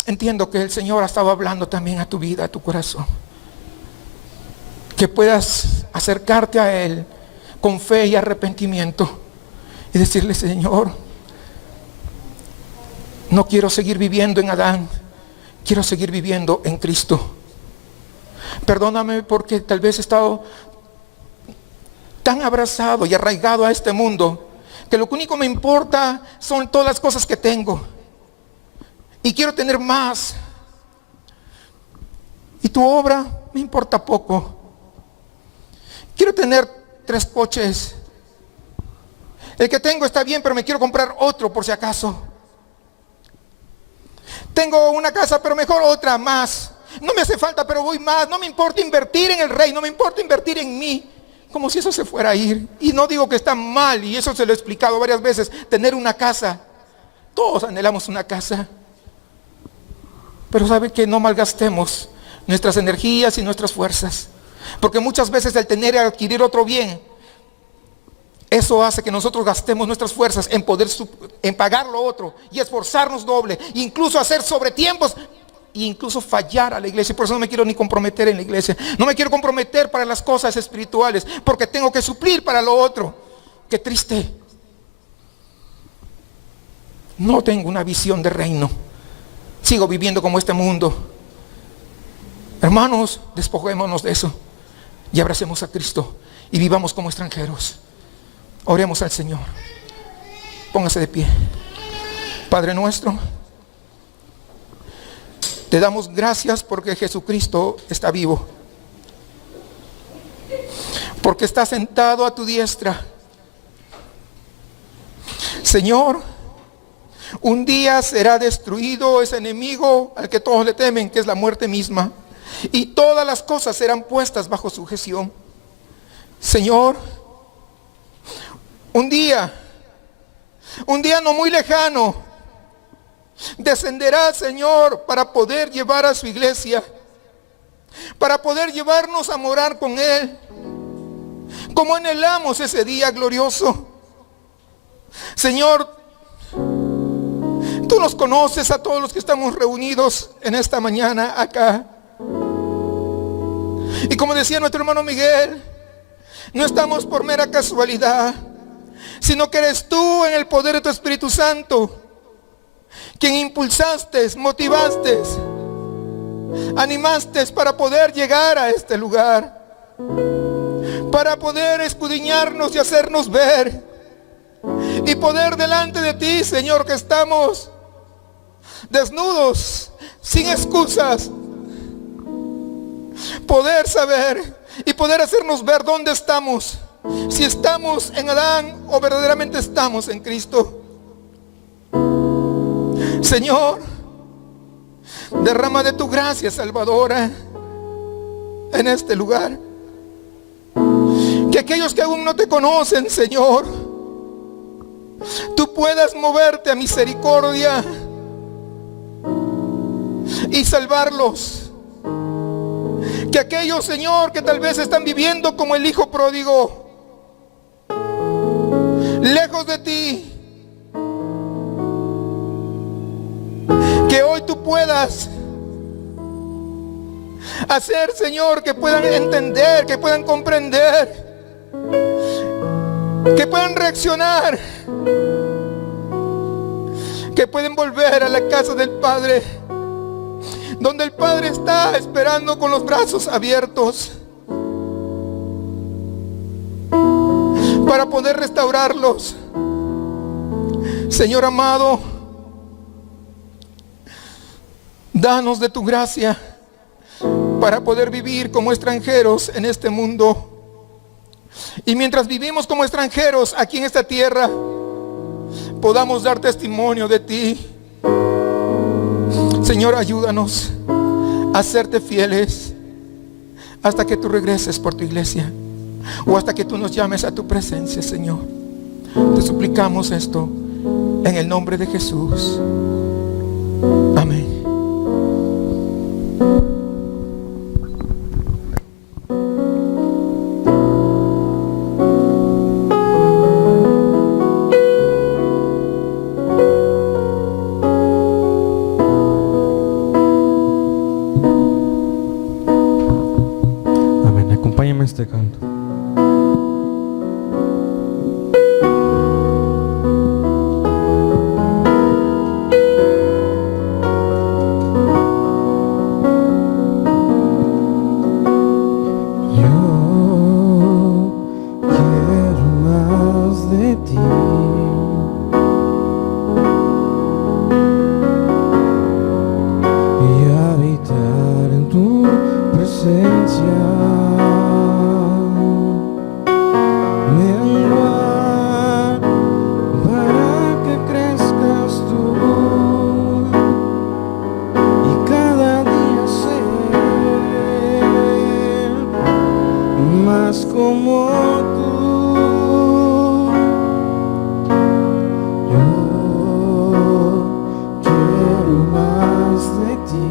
entiendo que el Señor ha estado hablando también a tu vida, a tu corazón. Que puedas acercarte a Él con fe y arrepentimiento y decirle: Señor, no quiero seguir viviendo en Adán, quiero seguir viviendo en Cristo. Perdóname porque tal vez he estado tan abrazado y arraigado a este mundo que lo único que me importa son todas las cosas que tengo. Y quiero tener más. Y tu obra me importa poco. Quiero tener 3 coches. El que tengo está bien, pero me quiero comprar otro por si acaso. Tengo una casa, pero mejor otra más. No me hace falta, pero voy más. No me importa invertir en el Rey, no me importa invertir en mí. Como si eso se fuera a ir. Y no digo que está mal, y eso se lo he explicado varias veces. Tener una casa. Todos anhelamos una casa. Pero sabe que no malgastemos nuestras energías y nuestras fuerzas. Porque muchas veces el tener y adquirir otro bien, eso hace que nosotros gastemos nuestras fuerzas en pagar lo otro. Y esforzarnos doble. Incluso hacer sobretiempos. E incluso fallar a la iglesia. Por eso no me quiero ni comprometer en la iglesia. No me quiero comprometer para las cosas espirituales, porque tengo que suplir para lo otro. Qué triste. No tengo una visión de reino. Sigo viviendo como este mundo. Hermanos, despojémonos de eso y abracemos a Cristo y vivamos como extranjeros. Oremos al Señor. Póngase de pie. Padre nuestro, te damos gracias porque Jesucristo está vivo, porque está sentado a tu diestra. Señor, un día será destruido ese enemigo al que todos le temen, que es la muerte misma, y todas las cosas serán puestas bajo sujeción. Señor, un día no muy lejano, descenderá, Señor, para poder llevar a su iglesia, para poder llevarnos a morar con Él. Como anhelamos ese día glorioso. Señor, tú nos conoces a todos los que estamos reunidos en esta mañana acá. Y como decía nuestro hermano Miguel, no estamos por mera casualidad, sino que eres tú en el poder de tu Espíritu Santo quien impulsaste, motivaste, animaste para poder llegar a este lugar, para poder escudriñarnos y hacernos ver, y poder delante de ti, Señor, que estamos desnudos, sin excusas, poder saber y poder hacernos ver dónde estamos, si estamos en Adán o verdaderamente estamos en Cristo. Señor, derrama de tu gracia salvadora en este lugar. Que aquellos que aún no te conocen, Señor, tú puedas moverte a misericordia y salvarlos. Que aquellos, Señor, que tal vez están viviendo como el hijo pródigo, lejos de ti, que hoy tú puedas hacer, Señor, que puedan entender, que puedan comprender, que puedan reaccionar, que pueden volver a la casa del Padre, donde el Padre está esperando con los brazos abiertos para poder restaurarlos. Señor amado, Danos de tu gracia para poder vivir como extranjeros en este mundo. Y mientras vivimos como extranjeros aquí en esta tierra, podamos dar testimonio de ti. Señor, ayúdanos a serte fieles hasta que tú regreses por tu iglesia, o hasta que tú nos llames a tu presencia, Señor. Te suplicamos esto en el nombre de Jesús. Amén. Amén. Acompáñame a este canto. Yo quiero más de ti. Y habitar en tu presencia. Menguar para que crezcas tú y cada día ser más como tú. Yo quiero más de ti.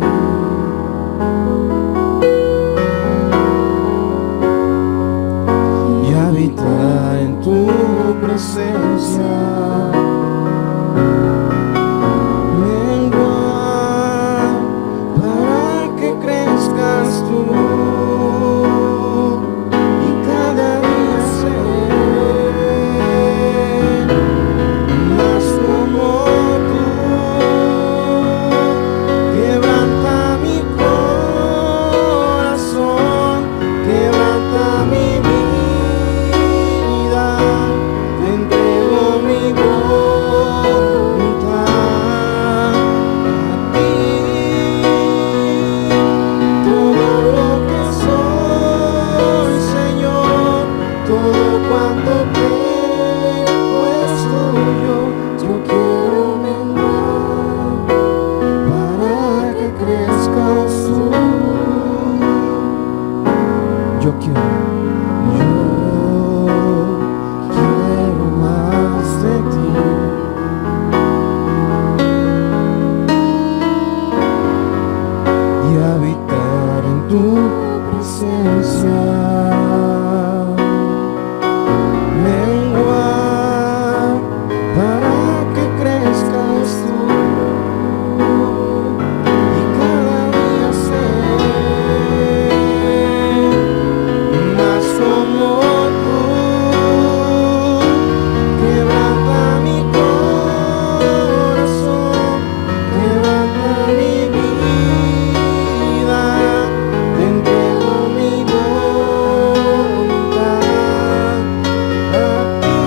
Y habitar en tu presencia. Menguar para que crezcas tú y cada día ser más como tú. Quebranta mi corazón, quebranta mi vida, te entrego mi voluntad a ti. Todo lo que soy, Señor, todo cuanto tengo es tuyo. Yo quiero menguar para que crezcas tú. Yo quiero más de ti. Y habitar en tu presencia. Menguar para que crezcas tú y cada día ser más como tú. Quebranta mi corazón, quebranta mi vida, te entrego mi voluntad a ti.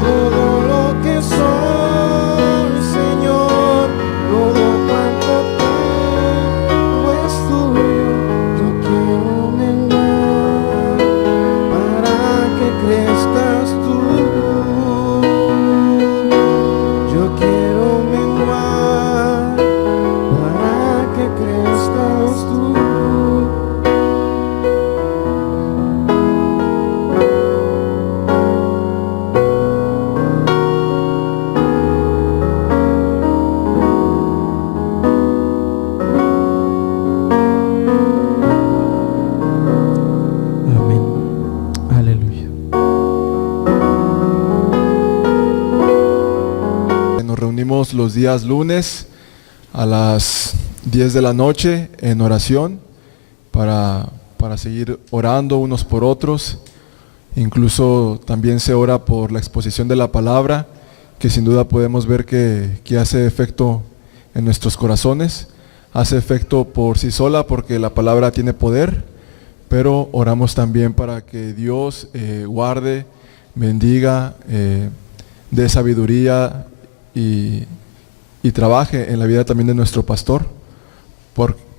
Todo lo que soy, Señor, todo cuanto tengo es tuyo. Yo quiero menguar para que crezcas tú. Yo quiero menguar para que crezcas tú. Amén. Aleluya. Nos reunimos los días lunes a las 10 de la noche en oración para seguir orando unos por otros. Incluso también se ora por la exposición de la palabra, que sin duda podemos ver que hace efecto en nuestros corazones. Hace efecto por sí sola porque la palabra tiene poder, pero oramos también para que Dios guarde, bendiga, dé sabiduría y y trabaje en la vida también de nuestro pastor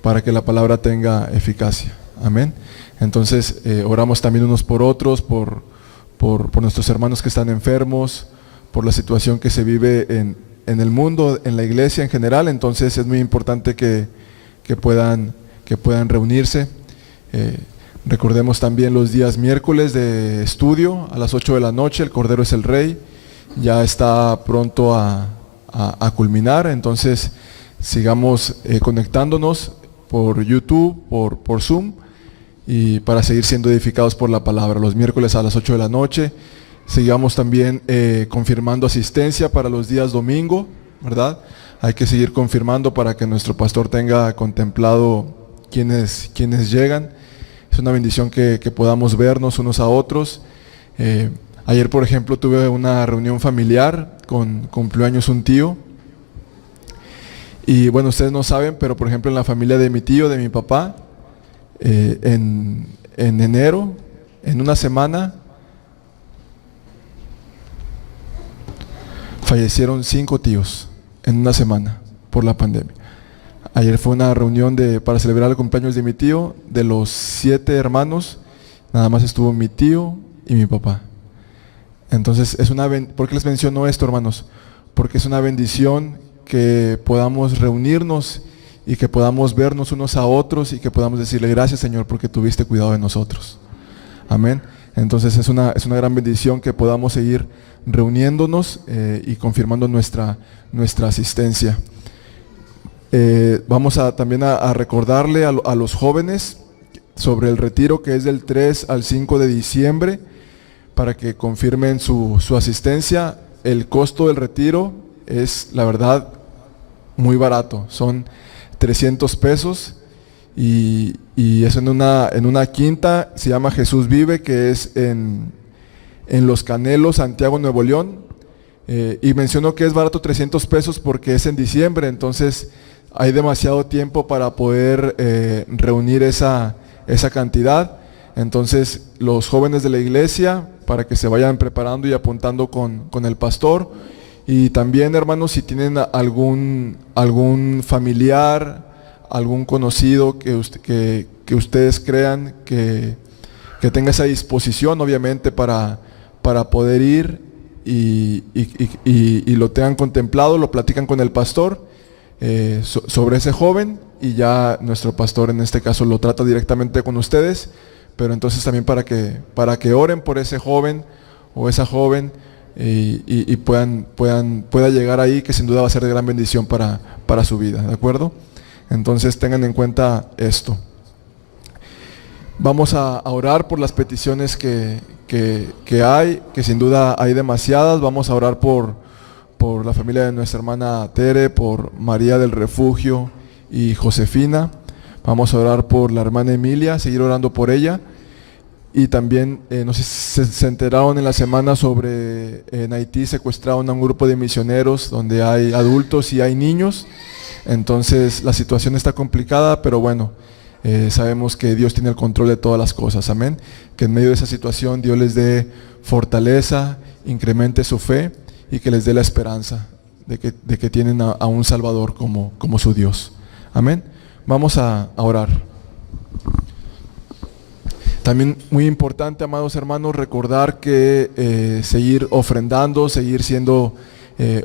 para que la palabra tenga eficacia. Amén. Entonces oramos también unos por otros, por nuestros hermanos que están enfermos, por la situación que se vive en el mundo, en la iglesia en general. Entonces es muy importante que puedan reunirse. Recordemos también los días miércoles de estudio a las 8 de la noche, el Cordero es el Rey, ya está pronto a culminar. Entonces sigamos conectándonos por YouTube, por Zoom, y para seguir siendo edificados por la palabra. Los miércoles a las 8 de la noche, sigamos también confirmando asistencia para los días domingo, ¿verdad? Hay que seguir confirmando para que nuestro pastor tenga contemplado quienes llegan. Es una bendición que podamos vernos unos a otros. Ayer, por ejemplo, tuve una reunión familiar, cumplió años un tío. Y bueno, ustedes no saben, pero por ejemplo en la familia de mi tío, de mi papá, en enero, en una semana, fallecieron 5 tíos en una semana por la pandemia. Ayer fue una reunión para celebrar el cumpleaños de mi tío. De los 7 hermanos, nada más estuvo mi tío y mi papá. Entonces, ¿por qué les menciono esto, hermanos? Porque es una bendición que podamos reunirnos y que podamos vernos unos a otros y que podamos decirle gracias, Señor, porque tuviste cuidado de nosotros. Amén. Entonces es una gran bendición que podamos seguir reuniéndonos y confirmando nuestra asistencia. Vamos también a recordarle a los jóvenes sobre el retiro que es del 3 al 5 de diciembre para que confirmen su asistencia. El costo del retiro es, la verdad, muy barato, son 300 pesos y es en una quinta, se llama Jesús Vive, que es en Los Canelos, Santiago, Nuevo León. Y menciono que es barato 300 pesos porque es en diciembre, entonces hay demasiado tiempo para poder reunir esa cantidad. Entonces los jóvenes de la iglesia, para que se vayan preparando y apuntando con el pastor. Y también, hermanos, si tienen algún familiar, algún conocido que ustedes crean que tenga esa disposición, obviamente, para poder ir y lo tengan contemplado, lo platican con el pastor sobre ese joven, y ya nuestro pastor en este caso lo trata directamente con ustedes, pero entonces también para que oren por ese joven o esa joven y pueda llegar ahí, que sin duda va a ser de gran bendición para su vida, ¿de acuerdo? Entonces tengan en cuenta esto. Vamos a orar por las peticiones que hay, que sin duda hay demasiadas. Vamos a orar por la familia de nuestra hermana Tere, por María del Refugio y Josefina. Vamos a orar por la hermana Emilia, seguir orando por ella. Y también, no sé si se enteraron en la semana sobre en Haití secuestraron a un grupo de misioneros donde hay adultos y hay niños. Entonces la situación está complicada, pero bueno, sabemos que Dios tiene el control de todas las cosas, amén. Que en medio de esa situación Dios les dé fortaleza, incremente su fe y que les dé la esperanza de que tienen a un Salvador como su Dios, amén. Vamos a orar. También muy importante, amados hermanos, recordar que seguir ofrendando, seguir siendo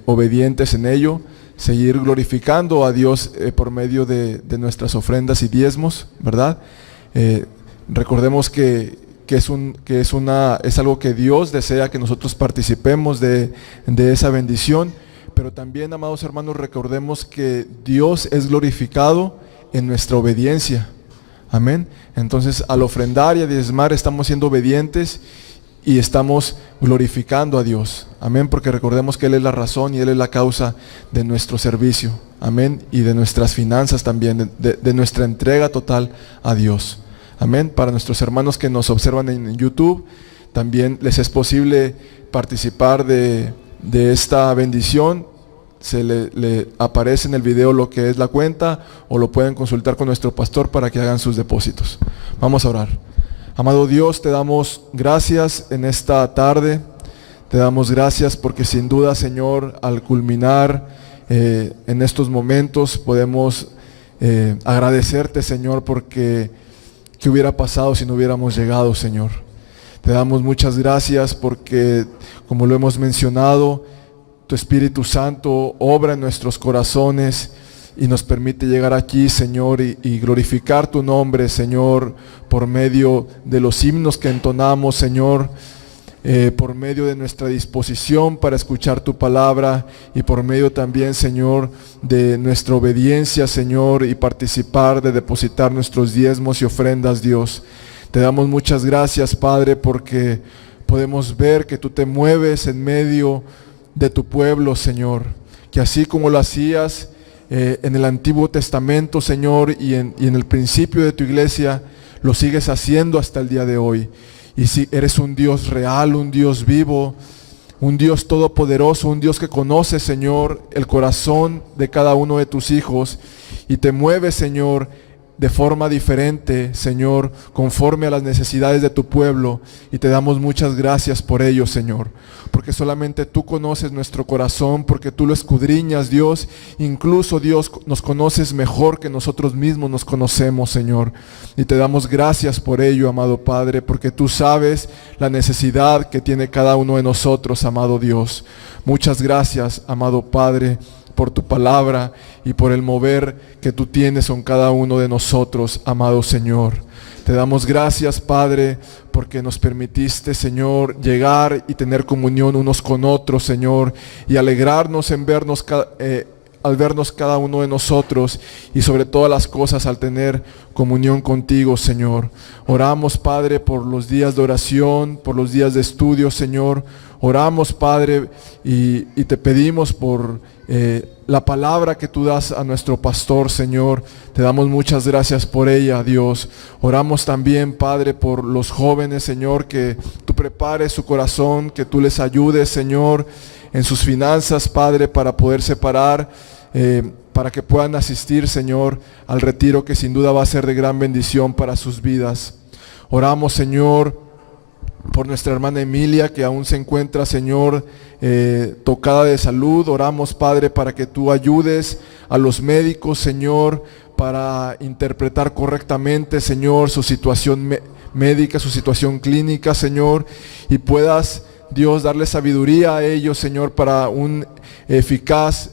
obedientes en ello, seguir glorificando a Dios por medio de nuestras ofrendas y diezmos, ¿verdad? Recordemos que es algo que Dios desea que nosotros participemos de esa bendición, pero también, amados hermanos, recordemos que Dios es glorificado en nuestra obediencia. Amén. Entonces, al ofrendar y a diezmar estamos siendo obedientes y estamos glorificando a Dios. Amén, porque recordemos que Él es la razón y Él es la causa de nuestro servicio. Amén, y de nuestras finanzas también, de nuestra entrega total a Dios. Amén. Para nuestros hermanos que nos observan en YouTube, también les es posible participar de esta bendición. Se le aparece en el video lo que es la cuenta, o lo pueden consultar con nuestro pastor para que hagan sus depósitos. Vamos a orar. Amado Dios, te damos gracias en esta tarde. Te damos gracias porque sin duda, Señor, al culminar en estos momentos podemos agradecerte, Señor, porque ¿qué hubiera pasado si no hubiéramos llegado, Señor? Te damos muchas gracias porque, como lo hemos mencionado, tu Espíritu Santo obra en nuestros corazones y nos permite llegar aquí, Señor, y glorificar tu nombre, Señor, por medio de los himnos que entonamos, Señor, por medio de nuestra disposición para escuchar tu palabra y por medio también, Señor, de nuestra obediencia, Señor, y participar de depositar nuestros diezmos y ofrendas, Dios. Te damos muchas gracias, Padre, porque podemos ver que tú te mueves en medio de tu pueblo, Señor, que así como lo hacías en el Antiguo Testamento, Señor, y en el principio de tu iglesia, lo sigues haciendo hasta el día de hoy. Y si eres un Dios real, un Dios vivo, un Dios todopoderoso, un Dios que conoce, Señor, el corazón de cada uno de tus hijos y te mueves, Señor, de forma diferente, Señor, conforme a las necesidades de tu pueblo, y te damos muchas gracias por ello, Señor, porque solamente tú conoces nuestro corazón, porque tú lo escudriñas, Dios. Incluso, Dios, nos conoces mejor que nosotros mismos nos conocemos, Señor, y te damos gracias por ello, amado Padre, porque tú sabes la necesidad que tiene cada uno de nosotros, amado Dios. Muchas gracias, amado Padre, por tu palabra y por el mover que tú tienes con cada uno de nosotros, amado Señor. Te damos gracias, Padre, porque nos permitiste, Señor, llegar y tener comunión unos con otros, Señor, y alegrarnos en vernos al vernos cada uno de nosotros, y sobre todas las cosas al tener comunión contigo, Señor. Oramos, Padre, por los días de oración, por los días de estudio, Señor. Oramos, Padre, y te pedimos por la palabra que tú das a nuestro pastor, Señor. Te damos muchas gracias por ella, Dios. Oramos también, Padre, por los jóvenes, Señor, que tú prepares su corazón, que tú les ayudes, Señor, en sus finanzas, Padre, para poder separar, para que puedan asistir, Señor, al retiro que sin duda va a ser de gran bendición para sus vidas. Oramos, Señor, por nuestra hermana Emilia, que aún se encuentra, Señor, tocada de salud. Oramos, Padre, para que tú ayudes a los médicos, Señor, para interpretar correctamente, Señor, su situación médica, su situación clínica, Señor, y puedas, Dios, darle sabiduría a ellos, Señor, para un eficaz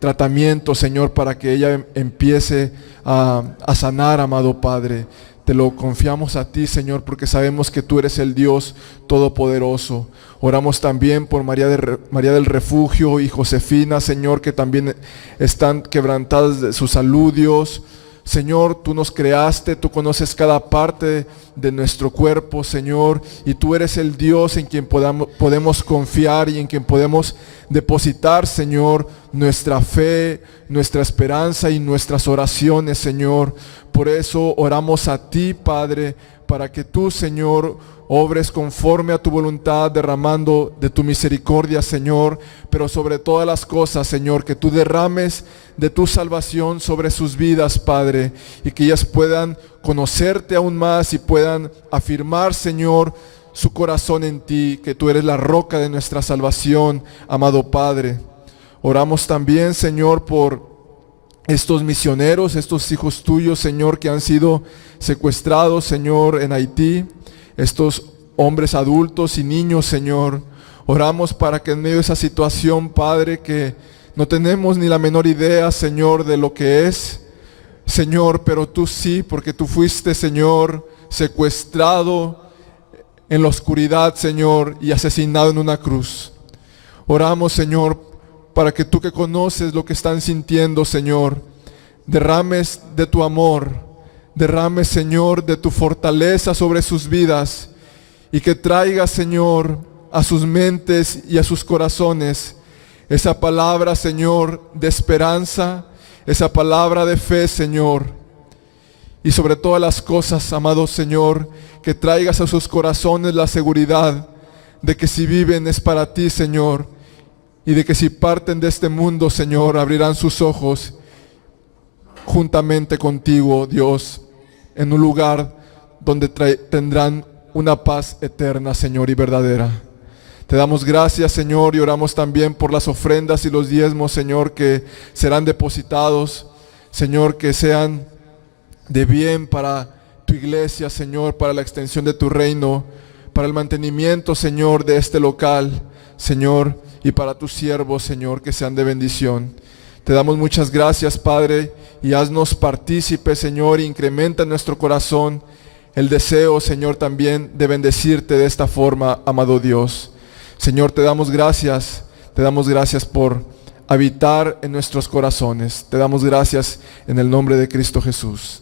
tratamiento, Señor, para que ella empiece a sanar, amado Padre. Te lo confiamos a ti, Señor, porque sabemos que tú eres el Dios todopoderoso. Oramos también por María del Refugio y Josefina, Señor, que también están quebrantadas de su salud, Dios. Señor, tú nos creaste, tú conoces cada parte de nuestro cuerpo, Señor, y tú eres el Dios en quien podemos confiar y en quien podemos depositar, Señor, nuestra fe, nuestra esperanza y nuestras oraciones, Señor. Por eso oramos a ti, Padre, para que tú, Señor, obres conforme a tu voluntad, derramando de tu misericordia, Señor, pero sobre todas las cosas, Señor, que tú derrames de tu salvación sobre sus vidas, Padre, y que ellas puedan conocerte aún más y puedan afirmar, Señor, su corazón en ti, que tú eres la roca de nuestra salvación, amado Padre. Oramos también, Señor, por estos misioneros, estos hijos tuyos, Señor, que han sido secuestrados, Señor, en Haití, estos hombres adultos y niños, Señor. Oramos para que en medio de esa situación, Padre, que no tenemos ni la menor idea, Señor, de lo que es, Señor, pero tú sí, porque tú fuiste, Señor, secuestrado en la oscuridad, Señor, y asesinado en una cruz. Oramos, Señor, para que tú, que conoces lo que están sintiendo, Señor, derrames de tu amor, derrames, Señor, de tu fortaleza sobre sus vidas, y que traigas, Señor, a sus mentes y a sus corazones esa palabra, Señor, de esperanza, esa palabra de fe, Señor. Y sobre todas las cosas, amado Señor, que traigas a sus corazones la seguridad de que si viven es para ti, Señor, y de que si parten de este mundo, Señor, abrirán sus ojos juntamente contigo, Dios, en un lugar donde tendrán una paz eterna, Señor, y verdadera. Te damos gracias, Señor, y oramos también por las ofrendas y los diezmos, Señor, que serán depositados, Señor, que sean de bien para tu iglesia, Señor, para la extensión de tu reino, para el mantenimiento, Señor, de este local, Señor, y para tus siervos, Señor, que sean de bendición. Te damos muchas gracias, Padre, y haznos partícipes, Señor, e incrementa en nuestro corazón el deseo, Señor, también de bendecirte de esta forma, amado Dios. Señor, te damos gracias por habitar en nuestros corazones. Te damos gracias en el nombre de Cristo Jesús.